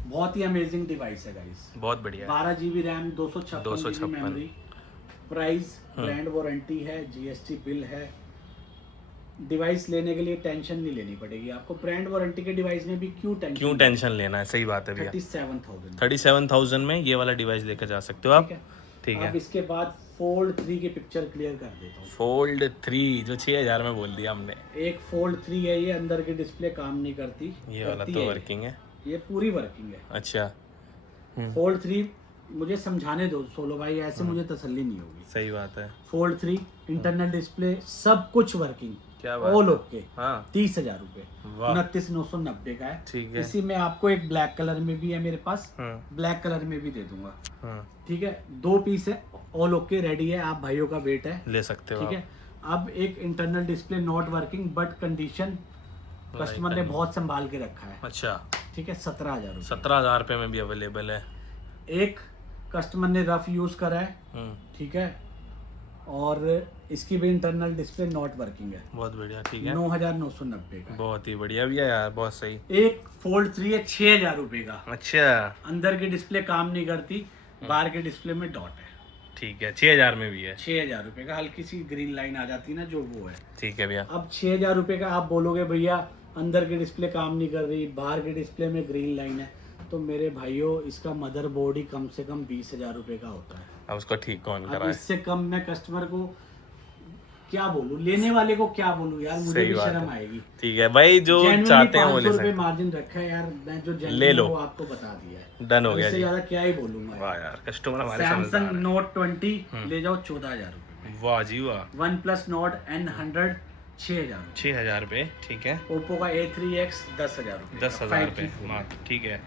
बहुत ही अमेजिंग डिवाइस है गाइस। बहुत बढ़िया है। 12 GB RAM 256 GB memory. Price, brand warranty है, GST बिल है। डिवाइस लेने के लिए टेंशन नहीं लेनी पड़ेगी आपको। ब्रांड वारंटी के डिवाइस में भी क्यों टेंशन लेना है, सही बात है भैया। 37,000 37,000 में ये वाला डिवाइस लेकर जा सकते हो आप। ठीक है। ठीक है। अब इसके बाद फोल्ड 3 की पिक्चर क्लियर कर देता हूँ। फोल्ड 3 जो 6,000 में बोल दिया हमने। एक फोल्ड 3 है, ये अंदर की डिस्प्ले काम नहीं करती। ये वाला तो वर्किंग है। ये पूरी वर्किंग है। अच्छा। फोल्ड 3 मुझे समझाने दो सोलो भाई, ऐसे मुझे तसल्ली नहीं होगी। सही बात है। फोल्ड 3 इंटरनल डिस्प्ले सब कुछ वर्किंग, क्या बात ऑल ओके। हाँ 30,000 रुपए, वाह। 29,990 का है। ठीक है। इसी में आपको एक ब्लैक कलर में भी है मेरे पास, ब्लैक कलर में भी दे दूंगा। ठीक है, 2 पीस है, ऑल ओके रेडी है, आप भाइयों का वेट है, ले सकते हो। ठीक है। अब एक internal display not working but condition customer ने बहुत संभाल के रखा है। अच्छा। ठीक है, 17,000 रुपए। 17,000 रुपए में भी अवेलेबल है। एक कस्टमर ने रफ यूज करा है, ठीक है, और इसकी भी इंटरनल डिस्प्ले नॉट वर्किंग है। बहुत बढ़िया। ठीक है, 9,990 का। बहुत ही बढ़िया भैया यार, बहुत सही। एक फोल्ड 3 है 6,000 रुपए का। अच्छा। अंदर की डिस्प्ले काम नहीं करती, बाहर के डिस्प्ले में डॉट है। ठीक है, 6,000 में भी है। 6,000 रुपए का, हल्की सी ग्रीन लाइन आ जाती है ना जो, वो है। ठीक है भैया। अब 6,000 रुपए का आप बोलोगे भैया अंदर की डिस्प्ले काम नहीं कर रही, बाहर की डिस्प्ले में ग्रीन लाइन है, तो मेरे भाइयों इसका मदरबोर्ड ही कम से कम 20,000 रुपए का होता है। अब उसको ठीक कौन अब कराए। इससे कम मैं कस्टमर को क्या बोलूं, लेने वाले को क्या बोलूं यार, मुझे भी शर्म आएगी। ठीक है भाई, जो चाहते हैं वो ले सकते हैं। मार्जिन रखा है यार, मैं जो ले लो, वो आपको बता दिया है। डन हो गया। इससे ज्यादा क्या ही बोलूंगा। वाह यार, कस्टमर हमारे सैमसंग नोट 20 ले जाओ 14,000 रुपए। वाह जी वाह। वन प्लस नोट N100 6,000 6,000 रुपए। ठीक है। ओप्पो का A3X 10,000 रुपए। 10,000 रुपए मात्र। ठीक है,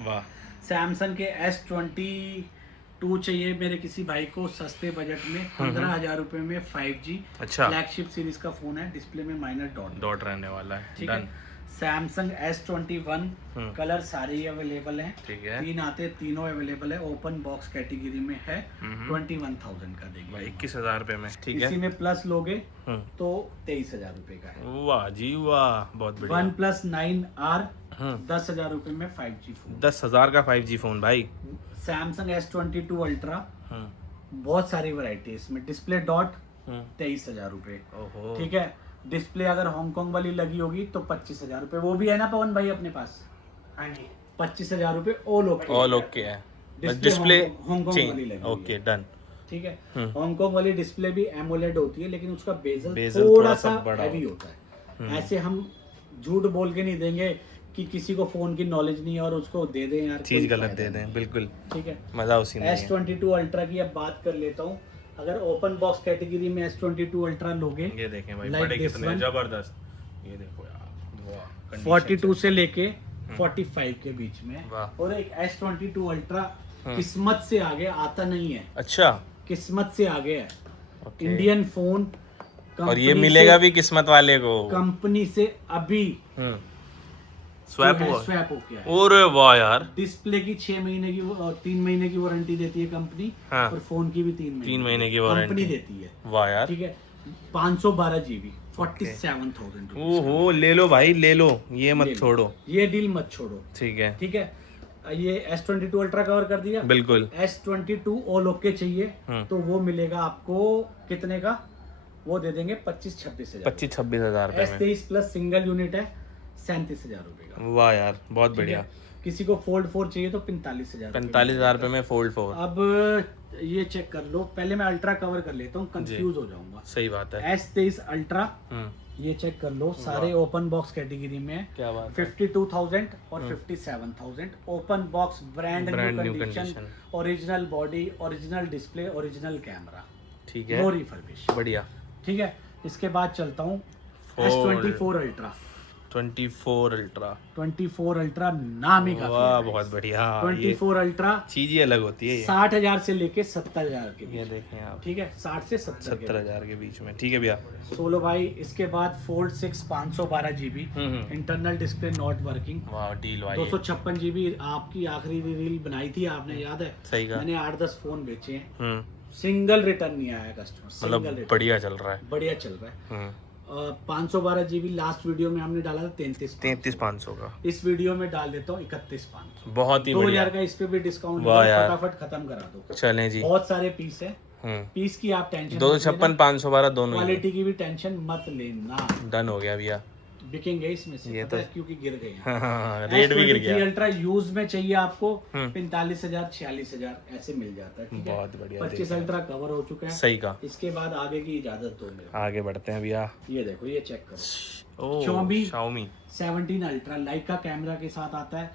वाह। सैमसंग के S22 चाहिए मेरे किसी भाई को सस्ते बजट में, 15,000 रुपए में 5G। अच्छा। फ्लैगशिप सीरीज का फोन है, डिस्प्ले में माइनर डॉट रहने वाला है। ठीक है। सैमसंग S21 कलर सारे ही अवेलेबल हैं। ठीक है। 3 आते, तीनों अवेलेबल है, ओपन बॉक्स कैटेगरी में है। 21,000 का देंगे। 21,000 रुपए में। ठीक है। इसी में प्लस लोगे तो 23,000 रुपए का है। वाह जी वाह, बहुत बढ़िया। वन प्लस 9R 10,000 रुपए में 5G फोन। 10,000 का 5G फोन भाई। सैमसंग S22 अल्ट्रा, बहुत सारी वैरायटी है इसमें। डिस्प्ले डॉट 23,000 रुपए। ओहो। ठीक है। डिस्प्ले अगर हांगकांग वाली लगी होगी तो 25,000 रुपए, वो भी है ना पवन भाई अपने पास। 25,000 रुपए ऑल ओके। ऑल ओके है। डिस्प्ले हांगकांग वाली लगी। Okay, done. ठीक है। हांगकांग वाली डिस्प्ले भी एमोलेड होती है, लेकिन उसका बेजल थोड़ा सा हैवी होता है। ऐसे हम झूठ बोल के नहीं देंगे कि किसी को फोन की नॉलेज नहीं है और उसको दे दें यार, चीज गलत दे दें। बिल्कुल। ठीक है। मजा उसी में है। S22 अल्ट्रा की अब बात कर लेता हूँ। अगर ओपन बॉक्स कैटेगरी में S22 अल्ट्रा लोगे, ये देखें भाई, like बड़े this कितने one, जबरदस्त। ये देखो यार, वाह। 42 से लेके 45 के बीच में। वाह। और एक S22 अल्ट्रा किस्मत से आगे आता नहीं है। अच्छा। किस्मत से आगे है। ओके। इंडियन फोन और ये मिलेगा भी किस्मत वाले को। कंपनी से अभी स्वैप जो है, हुआ। स्वैप हो गया है। और वाह यार, डिस्प्ले की 6 महीने की 3 महीने की वारंटी देती है कंपनी। हाँ। और फोन की भी 3 महीने की वारंटी कंपनी देती है। वाह यार। ठीक है। 512 GB 47,000 रुपीज। ओहो, ले लो भाई, ले लो, ये मत छोड़ो। ये डील मत छोड़ो। ठीक है। ठीक है। ये S22 अल्ट्रा कवर कर दिया। बिल्कुल। S22 ऑल ओके चाहिए तो वो मिलेगा आपको कितने का, वो दे देंगे 25-26 हजार। 25-26 हजार रुपए में। S23 प्लस सिंगल यूनिट है 37,000 रुपए का। वाह यार बहुत ठीक बढ़िया। है? किसी को फोल्ड 4 चाहिए तो 45,000 45,000 रुपए में फोल्ड 4। अब ये चेक कर लो, पहले मैं अल्ट्रा कवर कर लेता हूँ, कंफ्यूज हो जाऊंगा। सही बात है। S23 अल्ट्रा, ये चेक कर लो, सारे ओपन बॉक्स कैटेगरी में है। क्या बात है। 52,000 और 57,000 open box, brand new condition, original body, original display, original camera, ठीक है, नो रिफर्बिश। बढ़िया। ठीक है, इसके बाद चलता हूँ S24 अल्ट्रा। 24 अल्ट्रा, 24 अल्ट्रा नाम ही काफी वाह है। बहुत बढ़िया। 24 अल्ट्रा चीज ही अलग होती है ये। 60,000 से लेके 70,000 के ये बीच। देखें आप, ठीक है, 60 से 70 के 70,000 के बीच में। ठीक है भैया। सोलो भाई। इसके बाद fold 6 512 GB, internal display not working, वाह डील भाई। 256 जीबी। आपकी आखिरी रील बनाई थी आपने, याद है? सही कहा। मैंने 8-10 फोन बेचे हैं, सिंगल रिटर्न नहीं आया कस्टमर। मतलब बढ़िया चल रहा है। बढ़िया चल रहा है। 512 जीबी लास्ट वीडियो में हमने डाला था 33,500 का। इस वीडियो में डाल देता हूँ 31,500। बहुत ही 2,000 का इस पे भी डिस्काउंट, वाह यार। फटाफट खत्म करा दो। चलें जी। बहुत सारे पीस है, पीस की आप टेंशन 256 512 दोनों ही। क्वालिटी की भी टेंशन मत लेना, डन हो गया भैया। बिकेंगे इसमें से, ये पता तो है क्योंकि गिर गए हैं। हाँ, रेट भी गिर गया। अल्ट्रा यूज में चाहिए आपको 45,000 46,000 ऐसे मिल जाता है। ठीक है, बहुत बढ़िया। 25 अल्ट्रा कवर हो चुका है। सही कहा। इसके बाद आगे की इजाजत दो मेरे। आगे बढ़ते हैं भैया। ये देखो, ये चेक करो, ओह Xiaomi 17 अल्ट्रा लाइका कैमरा के साथ आता है।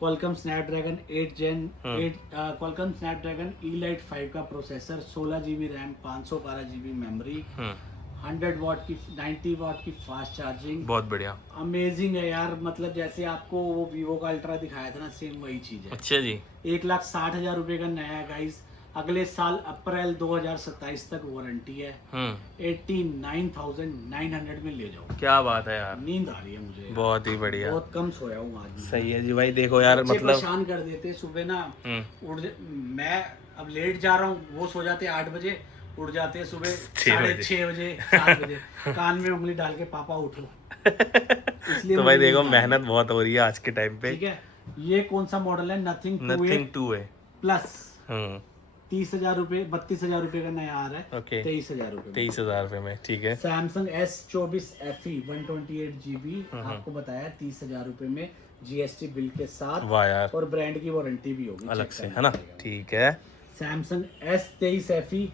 Qualcomm Snapdragon 8 Gen 8 Qualcomm Snapdragon Elite 5 का processor, 16 GB RAM, 512 GB memory, 100 वाट की 90 वाट की फास्ट चार्जिंग। बहुत बढ़िया। अमेजिंग है यार, मतलब जैसे आपको वो वीवो का अल्ट्रा दिखाया था ना, सेम वही चीज है। अच्छा जी। 1,60,000 रुपए का नया है गाइस। अगले साल अप्रैल 2027 तक वारंटी है। 89,900 में ले जाओ। क्या बात है यार, नींद आ रही है मुझे, बहुत ही बढ़िया। बहुत कम सोया हूँ आज मैं। सही है जी भाई। देखो यार, बच्चे मतलब परेशान कर देते सुबह ना, मैं अब लेट जा रहा हूँ, वो सो जाते 8 बजे, उठ जाते हैं सुबह 6:30 बजे 7 बजे, कान में उंगली डाल के पापा उठो। इसलिए तो भाई देखो मेहनत बहुत हो रही है आज के टाइम पे। ठीक है, ये कौन सा मॉडल है? नथिंग 2 है प्लस। 30,000 रुपए, 32,000 रुपए का नया आ रहा है। ओके, 23,000 रुपए 23,000 रुपए में। ठीक है। सैमसंग S24 FE 128 GB आपको बताया 30,000 रुपए में, GST बिल के साथ। वाह यार, और ब्रांड की वारंटी भी होगी अलग से, है ना? ठीक है। सैमसंग S23 FE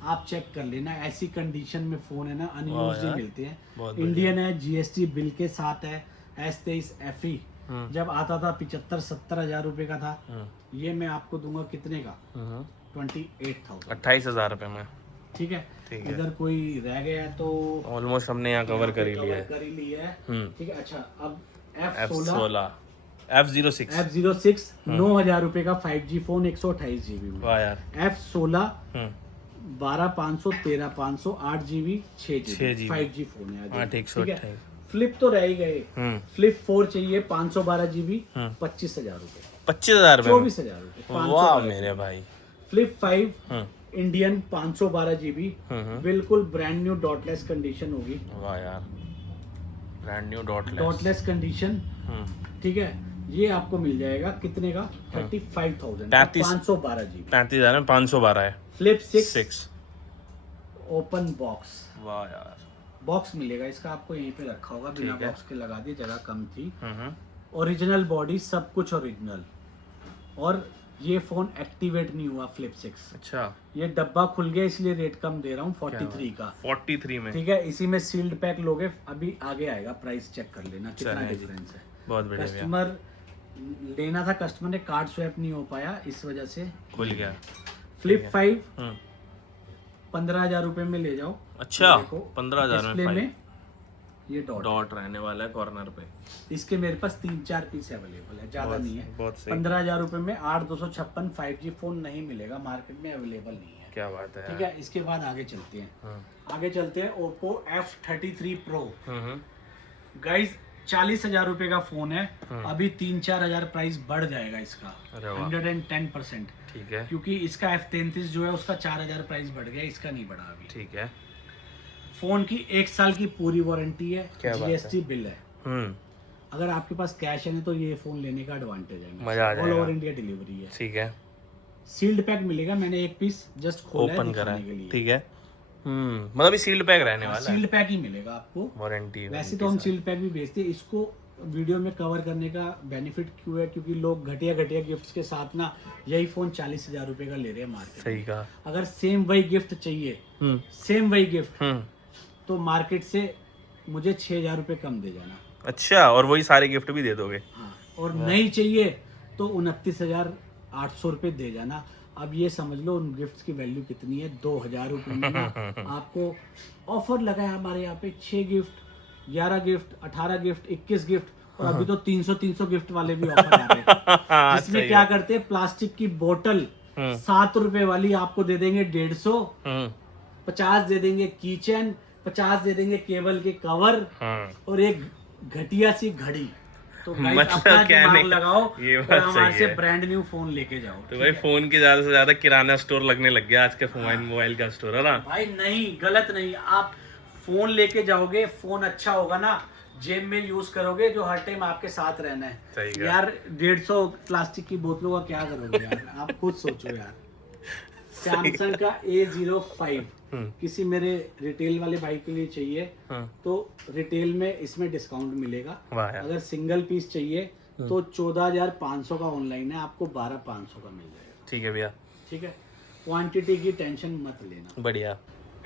आप चेक कर लेना, ऐसी कंडीशन में फोन है ना, अनयूज्ड ही मिलते हैं। इंडियन है, GST बिल के साथ है। S23 FE जब आता था 75-70 हजार रुपए का था, ये मैं आपको दूंगा कितने का? 28,000, 28,000 रुपए में। ठीक है। इधर कोई रह गया है तो ऑलमोस्ट हमने यहाँ कवर कर ही लिया है। कर ही लिया है। ठीक है। अच्छा, अब F16 F06 F06 9,000 रुपए का 5G फोन 128 GB में। वाह यार। F16 12,500 13,500 8 GB 6 GB 5G phone है। 8,128। फ्लिप तो रह ही गए। फ्लिप 4 चाहिए 512 GB 25,000 रुपए। 25,000 रुपए 24,000 रुपए। वाह मेरे भाई। फ्लिप 5 इंडियन 512 GB बिल्कुल ब्रांड न्यू डॉटलेस कंडीशन होगी। वाह यार, ब्रांड न्यू डॉटलेस कंडीशन। ठीक है, ये आपको मिल जाएगा कितने का? 35,000 512 GB। 35,000 में 512 है। Flip 6 open box. वाह यार, बॉक्स मिलेगा इसका आपको, यहीं पे रखा होगा, बिना बॉक्स के लगा दिए, जगह कम थी। ओरिजिनल बॉडी, सब कुछ ओरिजिनल। और ये फोन एक्टिवेट नहीं हुआ फ्लिप 6। अच्छा, ये डब्बा खुल गया इसलिए रेट कम दे रहा हूँ 43 का। 43 में। ठीक है, इसी में सील्ड पैक लोगे, अभी आगे आएगा, प्राइस चेक कर लेना कितना डिफरेंस है। बहुत बढ़िया। कस्टमर लेना था, कस्टमर ने कार्ड स्वैप नहीं हो पाया, इस वजह से खुल गया। फ्लिप 5 15,000 रुपए में ले जाओ। अच्छा, 15,000 में ये डॉट रहने वाला है कॉर्नर पे। इसके मेरे पास 3-4 पीस अवेलेबल है, ज्यादा नहीं है। बहुत सही। 15,000 रुपए में 8,256 5G फोन नहीं मिलेगा, मार्केट में अवेलेबल नहीं है। क्या बात है। ठीक है, इसके बाद आगे चलते हैं। आगे चलते हैं Oppo F33 Pro। गाइस 40,000 रुपए का फोन है, अभी 3-4 हजार प्राइस बढ़ जाएगा इसका, 110%। ठीक है, क्योंकि इसका F33 जो है उसका 4,000 प्राइस बढ़ गया, इसका नहीं बढ़ा अभी। ठीक है। फोन की 1 साल की पूरी वारंटी है, GST बिल है। अगर आपके पास कैश है तो ये फोन लेने का एडवांटेज है, मजा आ जाएगा। ऑल ओवर इंडिया डिलीवरी है। ठीक है। सील्ड पैक मिलेगा, मैंने एक पीस जस्ट खोला है ओपन करा दिखाने के लिए। ठीक है। मतलब सील्ड पैक रहने वाला है। सील्ड पैक ही मिलेगा आपको, वारंटी। वैसे तो हम सील्ड पैक भी बेचते हैं, इसको वीडियो में कवर करने का बेनिफिट क्यों है, क्योंकि लोग घटिया घटिया गिफ्ट्स के साथ ना यही फोन 40,000 रुपए का ले रहे हैं मार्केट। सही कहा। अगर सेम वही गिफ्ट चाहिए, सेम वही गिफ्ट, तो मार्केट से मुझे 6,000 रुपए कम दे जाना। अच्छा, और वही सारे गिफ्ट भी दे दोगे? हाँ, और नहीं चाहिए तो 29,800 रुपए दे जाना। अब ये समझ लो उन गिफ्ट्स की वैल्यू कितनी है। 2,000 रुपए में ना आपको ऑफर लगा है हमारे यहाँ पे 6 गिफ्ट, 11 गिफ्ट, 18 गिफ्ट, 21 गिफ्ट, और अभी तो 300 गिफ्ट वाले भी ऑफर आ रहे हैं। जिसमें क्या करते हैं, प्लास्टिक की बोतल 7 रुपए वाली आपको दे देंगे 150, 50 दे देंगे किचन, 50 दे देंगे केबल के कवर, और एक घटिया सी घड़ी। तो भाई अपना दिमाग लगाओ और हमारे से ब्रांड न्यू फोन लेके जाओ। तो भाई फोन की ज्यादा से ज्यादा किराना स्टोर लगने लग गया आज के मोबाइल का स्टोर, है ना भाई? नहीं, गलत नहीं। आप फोन लेके जाओगे, फोन अच्छा होगा ना, जेब में यूज करोगे, जो हर टाइम आपके साथ रहना है। सही यार 150 प्लास्टिक की बोतलों का क्या करोगे यार? आप खुद सोचो यार। सैमसंग का A05 किसी मेरे रिटेल वाले भाई के लिए चाहिए तो रिटेल में इसमें डिस्काउंट मिलेगा। अगर सिंगल पीस चाहिए तो 14,500 का ऑनलाइन है, आपको 12,500 का मिल जाएगा। ठीक है भैया, ठीक है। क्वांटिटी की टेंशन मत लेना। बढ़िया।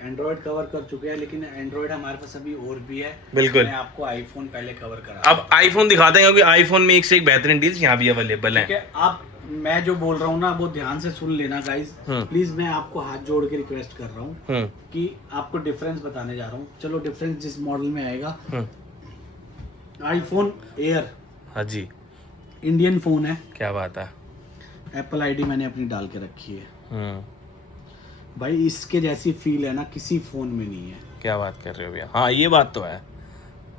एंड्रॉइड कवर कर चुके हैं, लेकिन एंड्रॉइड हमारे पास अभी और भी है। बिल्कुल। मैं आपको आईफोन पहले कवर करा। अब आईफोन दिखाते हैं, क्योंकि आईफोन में एक से एक बेहतरीन डील्स यहाँ भी अवेलेबल है। ठीक है। आप, मैं जो बोल रहा हूँ ना वो ध्यान से सुन लेना गाइस, प्लीज। मैं आपको हाथ जोड़ के रिक्वेस्ट कर रहा हूँ कि आपको डिफरेंस बताने जा रहा हूँ। चलो, डिफरेंस जिस मॉडल में आएगा, आईफोन एयर, हाँ जी, इंडियन फोन है। क्या बात है। एप्पल आईडी मैंने अपनी डाल के रखी है। भाई इसके जैसी फील है ना किसी फोन में नहीं है। क्या बात कर रहे हो भैया? हाँ, ये बात तो है।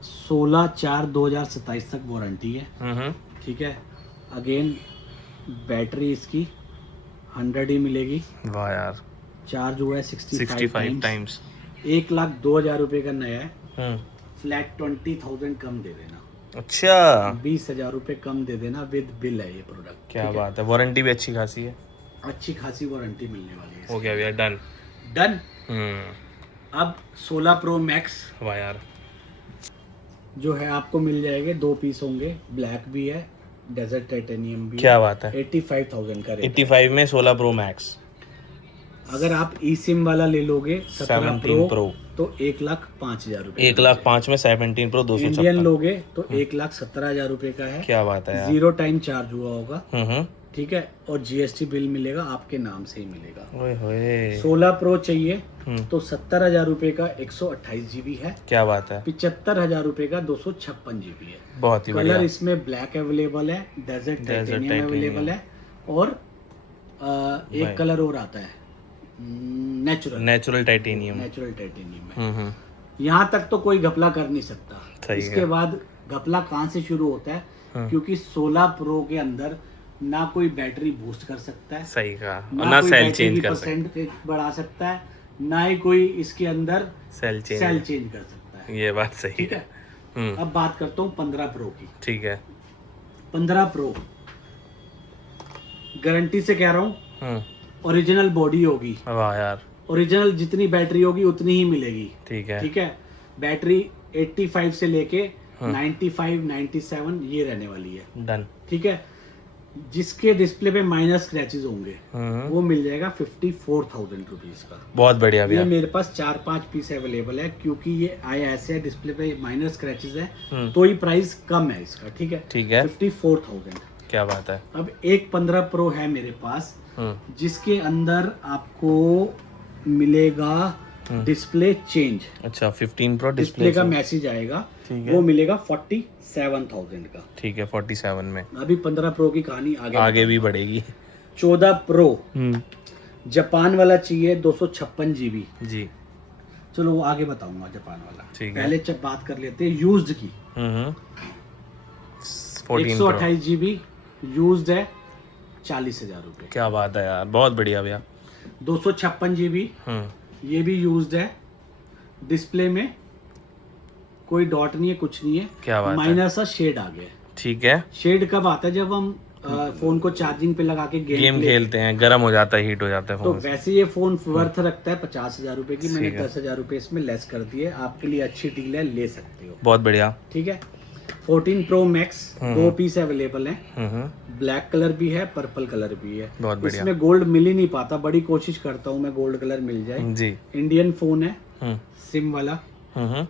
16/4/2027 तक वारंटी है। ठीक है। अगेन बैटरी इसकी 100 ही मिलेगी। वाह यार। चार्ज हुआ है 65 टाइम्स। 1,02,000 रुपए का नया है। फ्लैट 20,000 कम दे देना। अच्छा, 20,000 रुपए कम दे देना, विद बिल है ये प्रोडक्ट। क्या बात है। वारंटी भी अच्छी खासी है। अच्छी खासी वारंटी मिलने वाली है। हो गया भैया, डन डन। अब 16 प्रो मैक्स, वाह यार, जो है आपको मिल जाएंगे। 2 पीस होंगे, ब्लैक भी है, डेजर्ट टाइटेनियम भी। क्या बात है। 85,000 का रेट। 85 में 16 प्रो मैक्स। अगर आप ई सिम वाला ले लोगे 17 प्रो तो 1,05,000 रुपए। 1,05,000 में 17 प्रो 256। इंडियन लोगे तो 1,17,000 रुपए का है। क्या बात है यार। 0 टाइम चार्ज हुआ होगा। ठीक है। और जीएसटी बिल मिलेगा, आपके नाम से ही मिलेगा। ओए होए। 16 प्रो चाहिए तो 70,000 रुपए का 128 GB है। क्या बात है। 75,000 रुपए का 256 GB है। बहुत ही बढ़िया। कलर इसमें ब्लैक अवेलेबल है, डेजर्ट टाइटेनियम अवेलेबल है, और एक कलर और आता है नेचुरल टाइटेनियम है। यहाँ तक तो कोई घपला कर नहीं सकता। इसके बाद घपला कहाँ से शुरू होता है, क्योंकि 16 प्रो के अंदर ना कोई बैटरी बूस्ट कर सकता है, सही कहा, ना सेल चेंज कर सकता है, बढ़ा सकता है, ना ही कोई इसके अंदर सेल चेंज कर सकता है। ये बात सही ठीक है। अब बात करता हूँ 15 प्रो की। ठीक है। 15 प्रो गारंटी से कह रहा हूँ, ओरिजिनल बॉडी होगी। वाह यार। ओरिजिनल जितनी बैटरी होगी उतनी ही मिलेगी। ठीक है। ठीक है। बैटरी 85 से लेके 95, 97 ये रहने वाली है। डन। ठीक है। जिसके डिस्प्ले पे माइनर स्क्रैचेस होंगे वो मिल जाएगा 54,000 रुपीज का। बहुत बढ़िया भैया। ये मेरे पास 4-5 पीस अवेलेबल है, क्योंकि ये आया ऐसे है, डिस्प्ले पे माइनर स्क्रैचेस है तो ही प्राइस कम है इसका। ठीक है। ठीक है। 54,000। क्या बात है। अब एक 15 प्रो है मेरे पास, जिसके अंदर आपको मिलेगा डिस्प्ले चेंज। अच्छा, 15 प्रो डिस्प्ले का मैसेज आएगा, वो मिलेगा 47,000 का। ठीक है। 47 में। अभी 15 प्रो की कहानी आगे भी बढ़ेगी। 14 प्रो जापान वाला चाहिए 256 GB जी। चलो वो आगे बताऊंगा जापान वाला। ठीक है। पहले जब बात कर लेते हैं यूज्ड की। 128 GB यूज्ड है, 40,000 रुपए। क्या बात है यार, बहुत बढ़िया भैया। 256 GB ये भी यूज्ड है, डिस्प्ले में कोई डॉट नहीं है, कुछ नहीं है। क्या बात है। माइनर सा शेड आ गया। ठीक है। शेड कब आता है, जब हम फोन को चार्जिंग पे लगा के गेम खेलते हैं, गर्म हो जाता है, हीट हो जाता है तो फोन। वैसे ये फोन वर्थ रखता है 50,000 रुपए की। मैंने 10,000 रुपए इसमें लेस कर दिए, आपके लिए अच्छी डील है, ले सकते हो। बहुत बढ़िया। ठीक है। 14 प्रो मैक्स 2 पीस अवेलेबल हैं। हम्म, ब्लैक कलर भी है, पर्पल कलर भी है। बहुत बढ़िया। इसमें गोल्ड मिल ही नहीं पाता, बड़ी कोशिश करता हूँ मैं गोल्ड कलर मिल जाए। जी। इंडियन फोन है, हम्म, सिम वाला, हम्म,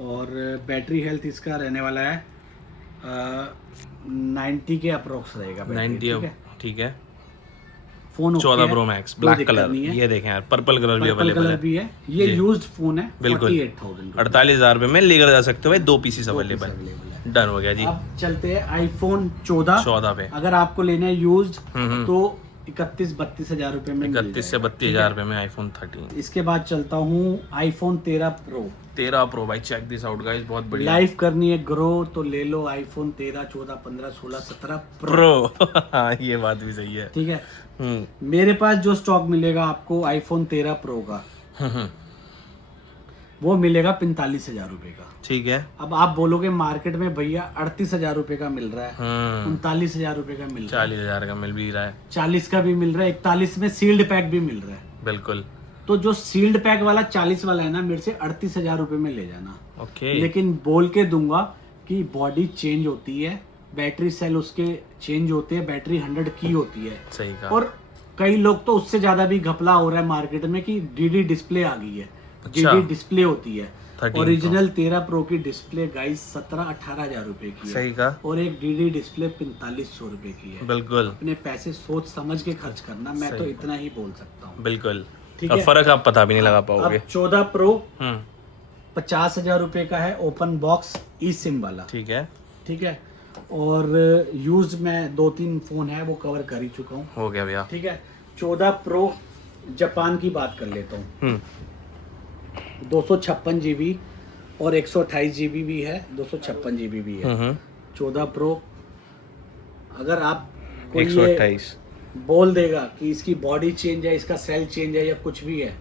और बैटरी हेल्थ इसका रहने वाला है 90 के अप्रोक्स रहेगा बैटरी, 90 ठीक है। ठीक है। Phone 14 pro max black colour, नहीं है। ये देखें यार, पर्पल कलर भी पर्पल अवेलेबल कलर है। भी है। ये जी। यूज्ड फोन है, बिल्कुल। 48,000 48,000 रुपये में लेकर जा सकते हो भाई, 2 पीसीस अवेलेबल। है। डन हो गया जी। अब चलते हैं आईफोन 14 पे अगर आपको लेना है यूज्ड हम्म, तो 31-32 हजार रुपए में मिल 31 से जाएगा, 32 हजार रुपये में आईफोन 13। इसके बाद चलता हूँ आईफोन 13 प्रो। 13 प्रो भाई, चेक दिस आउट गाइस, बहुत बढ़िया। लाइफ करनी है ग्रो तो ले लो आईफोन 13, 14, 15, 16, 17 प्रो। प्रो हाँ, ये बात भी सही है। ठीक है। हम्म, मेरे पास जो स्टॉक मिलेगा आपको आईफोन 13 प्रो का, हम्म, वो मिलेगा 45,000 रुपए का। ठीक है। अब आप बोलोगे मार्केट में भैया 38,000 रुपए का मिल रहा है, 39,000 रुपए का मिल रहा है, 40,000 का मिल भी रहा है। 40 का भी मिल रहा है, 41 में सील्ड पैक भी मिल रहा है। बिल्कुल। तो जो सील्ड पैक वाला 40 वाला है ना, मेरे से 38,000 रुपए में ले जाना। ओके। लेकिन बोल के दूंगा कि बॉडी चेंज होती है, बैटरी सेल उसके चेंज होते हैं, बैटरी 100 की होती है। सही कहा। और कई लोग तो उससे ज्यादा भी घपला हो रहा है मार्केट में कि डीडी डिस्प्ले आ गई है। अच्छा। डीडी डिस्प्ले होती है। 13 ओरिजिनल 13 प्रो की डिस्प्ले गाइस 17-18 हजार रुपए की है। सही कहा। और एक डीडी डिस्प्ले 4500 रुपए की है। बिल्कुल अपने पैसे सोच समझ के खर्च करना, मैं सही। तो इतना ही बोल सकता हूँ। बिल्कुल। ठीक अब है। फर्क आप पता भी नहीं लगा पाओगे। अब 14 प्रो हम्म, 50,000 रुपए का है, ओपन बॉक्स ई सिम वाला। ठीक है। ठीक है। और यूज में 2-3 फोन है वो कवर कर ही चुका हूँ। हो गया भैया। ठीक है। 14 प्रो जापान की बात कर लेता हूँ। 256 GB और 128 GB भी है, 256 GB भी है। 14 प्रो अगर आप कोई ये 128। बोल देगा कि इसकी बॉडी चेंज है, इसका सेल चेंज है या कुछ भी है,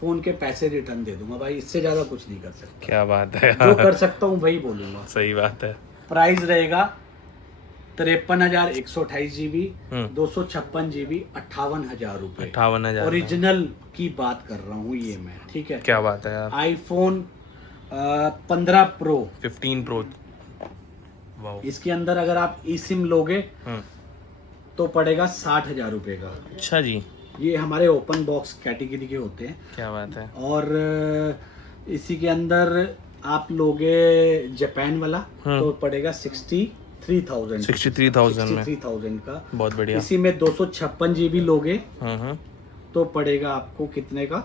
फोन के पैसे रिटर्न दे दूंगा भाई, इससे ज्यादा कुछ नहीं कर सकता। क्या बात है। जो कर सकता हूँ वही बोलूंगा। सही बात है। प्राइस रहेगा 53,128 GB, हम्म। 256 GB 58,000 रुपए। 58,000। ओरिजिनल की बात कर रहा हूँ ये मैं। ठीक है। क्या बात है यार। IPhone 15 pro 15 pro. वाओ। इसके अंदर अगर आप ई सिम लोगे हम्म, तो पड़ेगा 60,000 रुपए का। अच्छा जी। ये हमारे ओपन बॉक्स कैटेगरी के होते हैं। क्या बात है। और इसी के अंदर आप लोगे जापान वाला तो पड़ेगा 63,000 63,000 में। 63,000 का। बहुत बढ़िया। इसी में 256 GB लोगे हम्म, तो पड़ेगा आपको कितने का,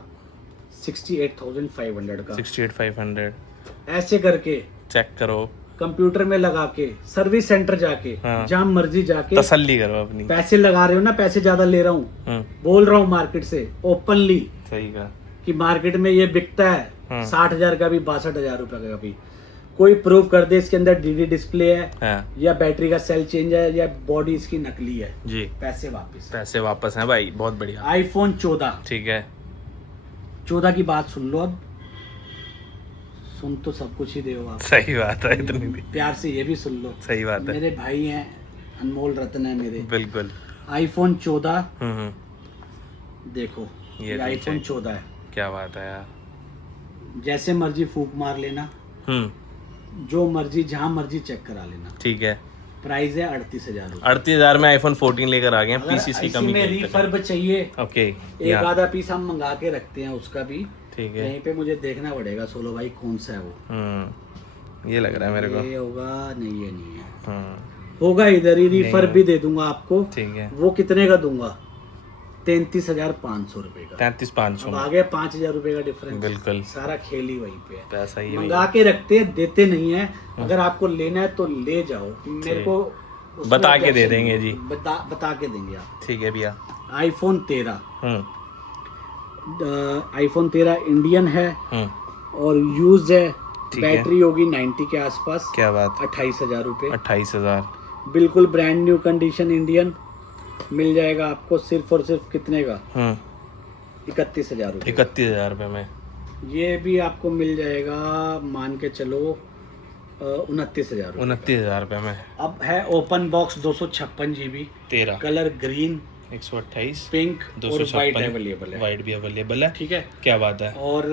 68,500 का। 68,500। ऐसे करके चेक करो, कंप्यूटर में लगा के सर्विस सेंटर जाके हाँ। जहां मर्जी जाके तसल्ली करो अपनी। पैसे लगा रहे हो ना, पैसे ज्यादा ले रहा हूँ, बोल रहा हूँ मार्केट से ओपनली सही कहा। कि मार्केट में ये बिकता है 60,000 का भी, 62,000 रुपए का भी। कोई प्रूफ कर दे इसके अंदर डीडी डिस्प्ले है हाँ या बैटरी का सेल चेंज है या बॉडी इसकी नकली है, जी, पैसे वापस। पैसे वापस हैं भाई, बहुत बढ़िया। आईफोन 14 ठीक है। 14 की बात सुन लो। अब सुन तो सब कुछ ही दे हो आप, सही बात है, इतनी भी प्यार से ये भी सुन लो। सही बात है। मेरे भाई हैं, अनमोल रत्न है मेरे। बिल्कुल। आईफोन 14 देखो, ये ये तो आईफोन चाहिए। 14 है। क्या बात है यार। जैसे मर्जी फूक मार लेना, जो मर्जी जहां मर्जी चेक करा लेना। ठीक है। प्राइस है 38,000 रुपए। 38,000 में आईफोन 14 लेकर आ गए हैं। अगर पीसीस की इसी कमी में नहीं है। रिफर्ब चाहिए, ओके, एक आधा पीस हम मंगा के रखते हैं उसका भी। ठीक है। यहीं पे मुझे देखना पड़ेगा सोलो भाई कौन सा है वो। ये लग रहा है मेरे को। ये होगा नहीं, ये नहीं है, होगा इधर ही। रिफर्ब भी दे दूंगा आपको। ठीक है। वो कितने का दूंगा, 33,500 रुपए का। 33,500 अब में। आ गया 5,000 रुपए का डिफरेंस। बिल्कुल। सारा खेल ही वहीं पे है। पैसा ही मंगा के रखते हैं, देते नहीं है। अगर आपको लेना है तो ले जाओ, मेरे को उसमें बता के दे objection देंगे नहीं। जी। बता के देंगे आप। ठीक है भैया। आईफोन 13 हम्म आईफोन 13 इंडियन है हम्म और यूज है। ठीक है। बैटरी होगी 90 के आसपास। क्या बात। 28,000 रुपए। 28,000। बिल्कुल ब्रांड न्यू कंडीशन इंडियन मिल जाएगा आपको। सिर्फ और सिर्फ कितने का, 31,000 रुपए। 31,000 रुपये में। ये भी आपको मिल जाएगा, मान के चलो 29,000 रुपए। 29,000 रुपये में। अब है open box 256 GB, 13। Colour green, 128 pink और वाइट अवेलेबल है। वाइट भी अवेलेबल है, ठीक है, क्या बात है। और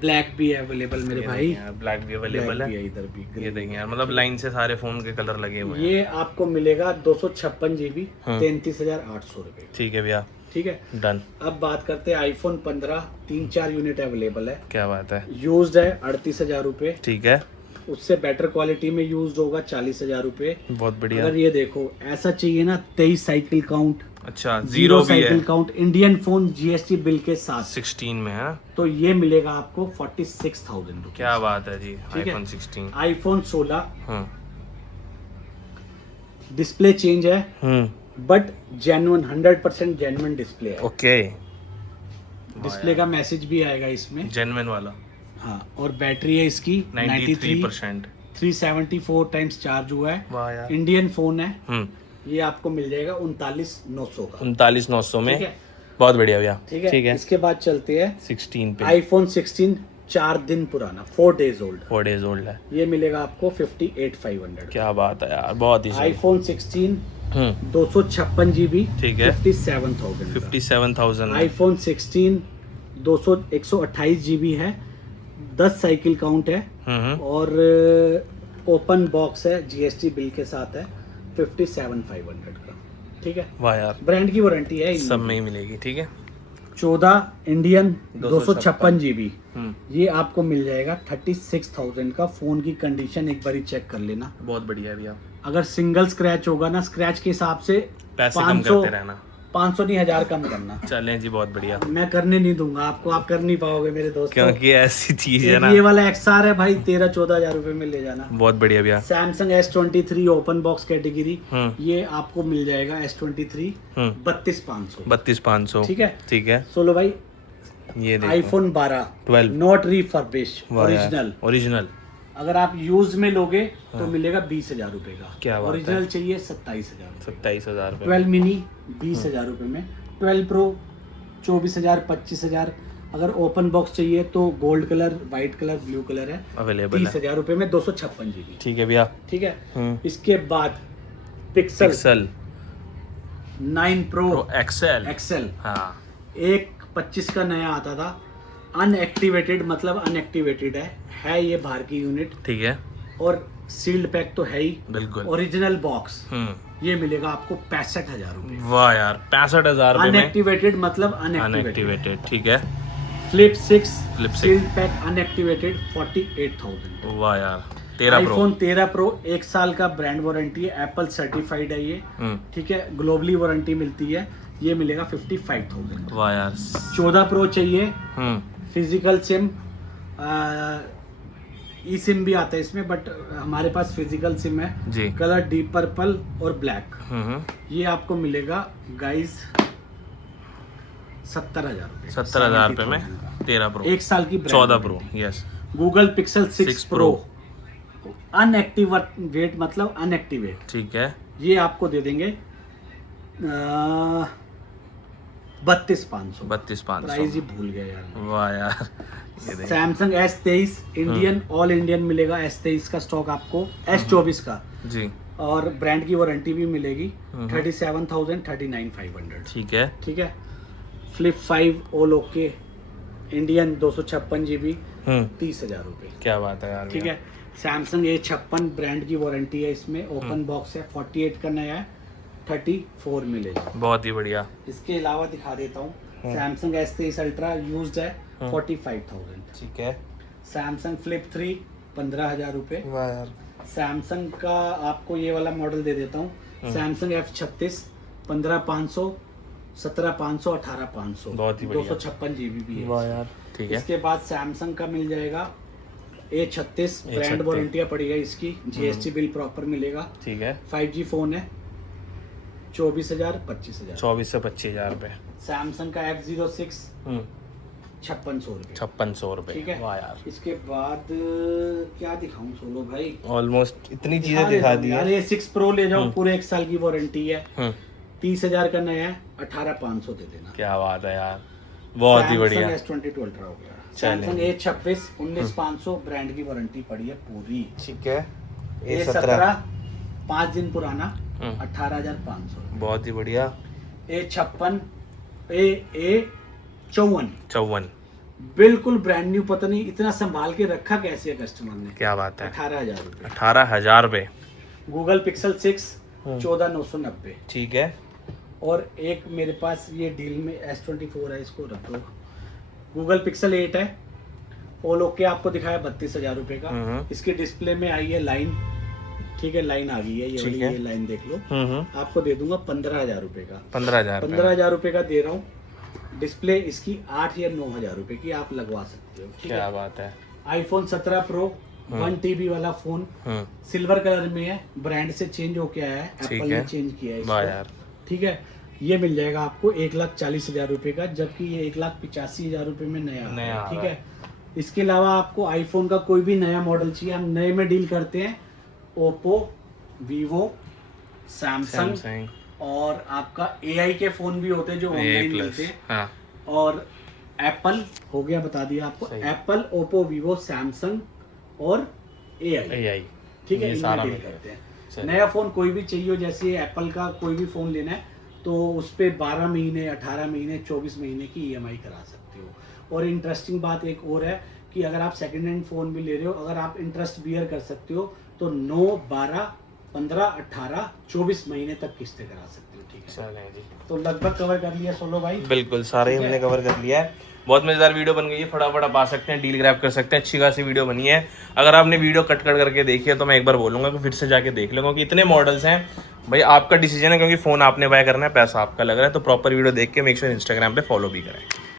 ब्लैक भी अवेलेबल मेरे भाई, ब्लैक भी अवेलेबल है, इधर भी। ये देखें यार, मतलब लाइन से सारे फोन के कलर लगे हुए हैं। ये आपको मिलेगा 256 GB 33,800 रुपए। ठीक है भैया, ठीक है, डन। अब बात करते हैं आईफोन 15, 3-4 यूनिट अवेलेबल है। क्या बात है, यूज्ड है 38,000 रुपए। ठीक है, उससे बेटर क्वालिटी में यूज्ड होगा 40,000 रुपए। बहुत बढ़िया। अगर ये देखो ऐसा चाहिए ना, 23 साइकिल काउंट, अच्छा, 0 जीरो भी साइकिल है, count, Indian phone GST bill के साथ 16 में है। तो ये मिलेगा आपको 46,000 रुपए। क्या बात है जी, ठीक है। आईफोन 16। आईफोन 16 हाँ, डिस्प्ले चेंज है, बट जेन्युइन 100% जेन्युइन डिस्प्ले है। ओके, डिस्प्ले का मैसेज भी आएगा इसमें। जेन्युइन वाला। हाँ, और बैटरी है इसकी 93%। 374 टाइम्स चार्ज हुआ है। वाह यार। इंडियन फोन है। ये आपको मिल जाएगा 39,900 का। 39,900 में, ठीक है, बहुत बढ़िया भैया। ठीक है। इसके बाद चलते हैं 16 पे, आईफोन 16 4 दिन पुराना, 4 डेज ओल्ड। 4 डेज ओल्ड है, ये मिलेगा आपको 58,500। क्या बात है यार, बहुत ही सही। आईफोन 16 256 GB, ठीक है, 57,000 का। 57,000। आईफोन 16 128 GB है, 10 साइकिल काउंट है, और ओपन बॉक्स है, GST बिल के साथ है, 57,500 का। ठीक है, वाह यार, ब्रांड की वारंटी है सब में ही मिलेगी। ठीक है, 14 इंडियन 256 GB, हम्म, ये आपको मिल जाएगा 36,000 का। फोन की कंडीशन एक बार चेक कर लेना। बहुत बढ़िया भैया। अगर सिंगल स्क्रैच होगा ना, स्क्रैच के हिसाब से पैसे कम 500 करते रहना। 500 नहीं, 1000 कम करना। चलें जी, बहुत बढ़िया, मैं करने नहीं दूंगा आपको, आप कर नहीं पाओगे मेरे दोस्त। क्योंकि ऐसी चीज है ना। ये वाला XR है भाई, 13-14 हजार रुपए में ले जाना। बहुत बढ़िया भैया। Samsung S23 open box category, ये आपको मिल जाएगा S23 32,500। 32,500। ठीक है, ठीक है, सोलो भाई। ये देखो, iPhone 12 not refurbish, original. Original, अगर आप यूज में लोगे तो मिलेगा 20,000 रुपए का। क्या बात है। ओरिजिनल चाहिए 27,000। 27,000 रुपए। 12 मिनी 20,000 रुपए में, 12 प्रो 24,000 25,000। अगर ओपन बॉक्स चाहिए तो gold colour, white colour, blue colour है, अवेलेबल है। 30,000 रुपए में 256 GB। ठीक है भैया। ठीक है, इसके बाद पिक्सल 9 प्रो एक्सेल, हाँ, एक 25 का नया आता था, अनएक्टिवेटेड, मतलब अनएक्टिवेटेड है ये बाहर की यूनिट, ठीक है, और सील्ड पैक तो है ही, बिल्कुल। Original box. ये मिलेगा आपको 65,000 रुपए। वाह यार, 65,000 रुपए में अनएक्टिवेटेड मतलब अनएक्टिवेटेड। अनएक्टिवेटेड। ठीक है, flip 6 Flip 6 sealed pack unactivated 48,000। वाह यार, 13 प्रो। आईफोन 13 प्रो 1 साल का ब्रांड वारंटी है, एप्पल सर्टिफाइड है ये। ठीक है, ग्लोबली वारंटी मिलती है, ये मिलेगा 55,000। वाह यार। 14 प्रो चाहिए, फिजिकल सिम, ई सिम भी आता है इसमें, बट हमारे पास फिजिकल सिम है जी। कलर डीप पर्पल और ब्लैक। ये आपको मिलेगा गाइस 70,000 रुपए। 70,000 रुपए में 13 प्रो, 1 साल की 14 pro. Yes, Google Pixel 6 6 pro unactivate मतलब अनएक्टिवेट, ठीक है, ये आपको दे देंगे 32,500। 32,500। प्राइस ही भूल गया यार। वाह यार, ये देख। Samsung S23 Indian, all Indian मिलेगा। S23 का स्टॉक आपको, S24 का जी, और ब्रांड की वारंटी भी मिलेगी। 37,000 39,500। ठीक है, ठीक है, flip 5 all okay Indian 256 GB 30,000 रुपए। क्या बात है यार। ठीक है, सैमसंग A56 ब्रांड की वारंटी है इसमें, ओपन बॉक्स है, 48 का नया है, 34 मिलेगा। बहुत ही बढ़िया। इसके अलावा दिखा देता हूँ, सैमसंग S23 अल्ट्रा यूज्ड है 45,000। ठीक है, सैमसंग फ्लिप 3 15,000 रुपए। वाह यार, सैमसंग का आपको ये वाला मॉडल दे देता हूँ, सैमसंग F36 15,500 17,500 18,500। बहुत ही बढ़िया। 256 GB भी है। वाह यार, ठीक है, इसके बाद सैमसंग का मिल जाएगा A36 ब्रांड वारंटी पड़ेगा इसकी, GST बिल प्रॉपर मिलेगा। ठीक है, 5G फोन है, 24,000 25,000। 24 से 25,000 रुपए। सैमसंग का F06 5600 रुपए। 5600 रुपए। ठीक है, वाह यार, इसके बाद क्या दिखाऊं सोलो भाई, ऑलमोस्ट इतनी चीजें दिखा दी यार। है। A6 Pro ले जाओ, पूरे 1 साल की वारंटी है, 30,000 का नया है, 18,500 दे देना। क्या बात है यार, बहुत ही बढ़िया। S22 अल्ट्रा हो गया। सैमसंग A26 19,500 ब्रांड की वारंटी पड़ी है पूरी। ठीक है, A17 5 दिन पुराना 18,500। बहुत ही बढ़िया। A56 A54 बिल्कुल ब्रांड न्यू। पता नहीं इतना संभाल के रखा कैसे है कस्टमर ने। क्या बात है, 18,000 रुपये। 18,000 रुपये। Google Pixel 6 14,990। ठीक है। और एक मेरे पास ये डील में S24 है, इसको रख दो। गूगल पिक्सल 8 है, ऑल ओके आपको दिखाया 32,000 रुपये का। इसकी डिस्प्ले में आई है लाइन, ठीक है, लाइन आ गई है, ये वाली ये लाइन देख लो। आपको दे दूंगा 15,000 रुपये का। 15,000 रुपये का दे रहा हूँ। डिस्प्ले इसकी 8 या 9,000 रुपये की आप लगवा सकते हो। ठीक क्या है, बात है। iPhone 17 Pro 1 TB वाला फोन सिल्वर कलर में है, ब्रांड से चेंज होके आया है, एप्पल ने चेंज किया है इसको। ठीक है, ये मिल जाएगा आपको 1,40,000 रुपये का, जबकि ये 1,85,000 रुपये में नया। ठीक है, इसके अलावा आपको आईफोन का कोई भी नया मॉडल चाहिए, हम नए में डील करते हैं। ओप्पो, वीवो, सैमसंग और आपका AI के फोन भी होते हैं जो ऑनलाइन मिलते हैं। हाँ। और एप्पल हो गया, बता दिया आपको। एप्पल, ओप्पो, वीवो, सैमसंग और AI। ठीक है, इनमें डील करते हैं। नया फोन कोई भी चाहिए हो, जैसे एप्पल का कोई भी फोन लेना है तो उस पर 12 महीने, 18 महीने, 24 महीने की EMI करा सकते हो। और इंटरेस्टिंग बात एक और है कि अगर आप सेकेंड हैंड फ़ोन भी ले रहे हो, अगर आप इंटरेस्ट बियर कर सकते हो तो 9, 12, 15, 18, 24 महीने तक किस्तें करा सकते हो। ठीक है, तो लगभग कवर कर लिया सोलो भाई। बिल्कुल सारे ही हमने कवर कर लिया है। बहुत मजेदार वीडियो बन गई है, फटाफट आप आ सकते हैं, डील ग्रैब कर सकते हैं। अच्छी खासी वीडियो बनी है। अगर आपने वीडियो कट करके देखी है तो मैं एक बार बोलूँगा कि फिर से जाके देख लो, क्योंकि इतने मॉडल्स हैं भाई। आपका डिसीजन है, क्योंकि फ़ोन आपने बाय करना है, पैसा आपका लग रहा है। तो प्रॉपर वीडियो देख के मेक श्योर इंस्टाग्राम पे फॉलो भी करें।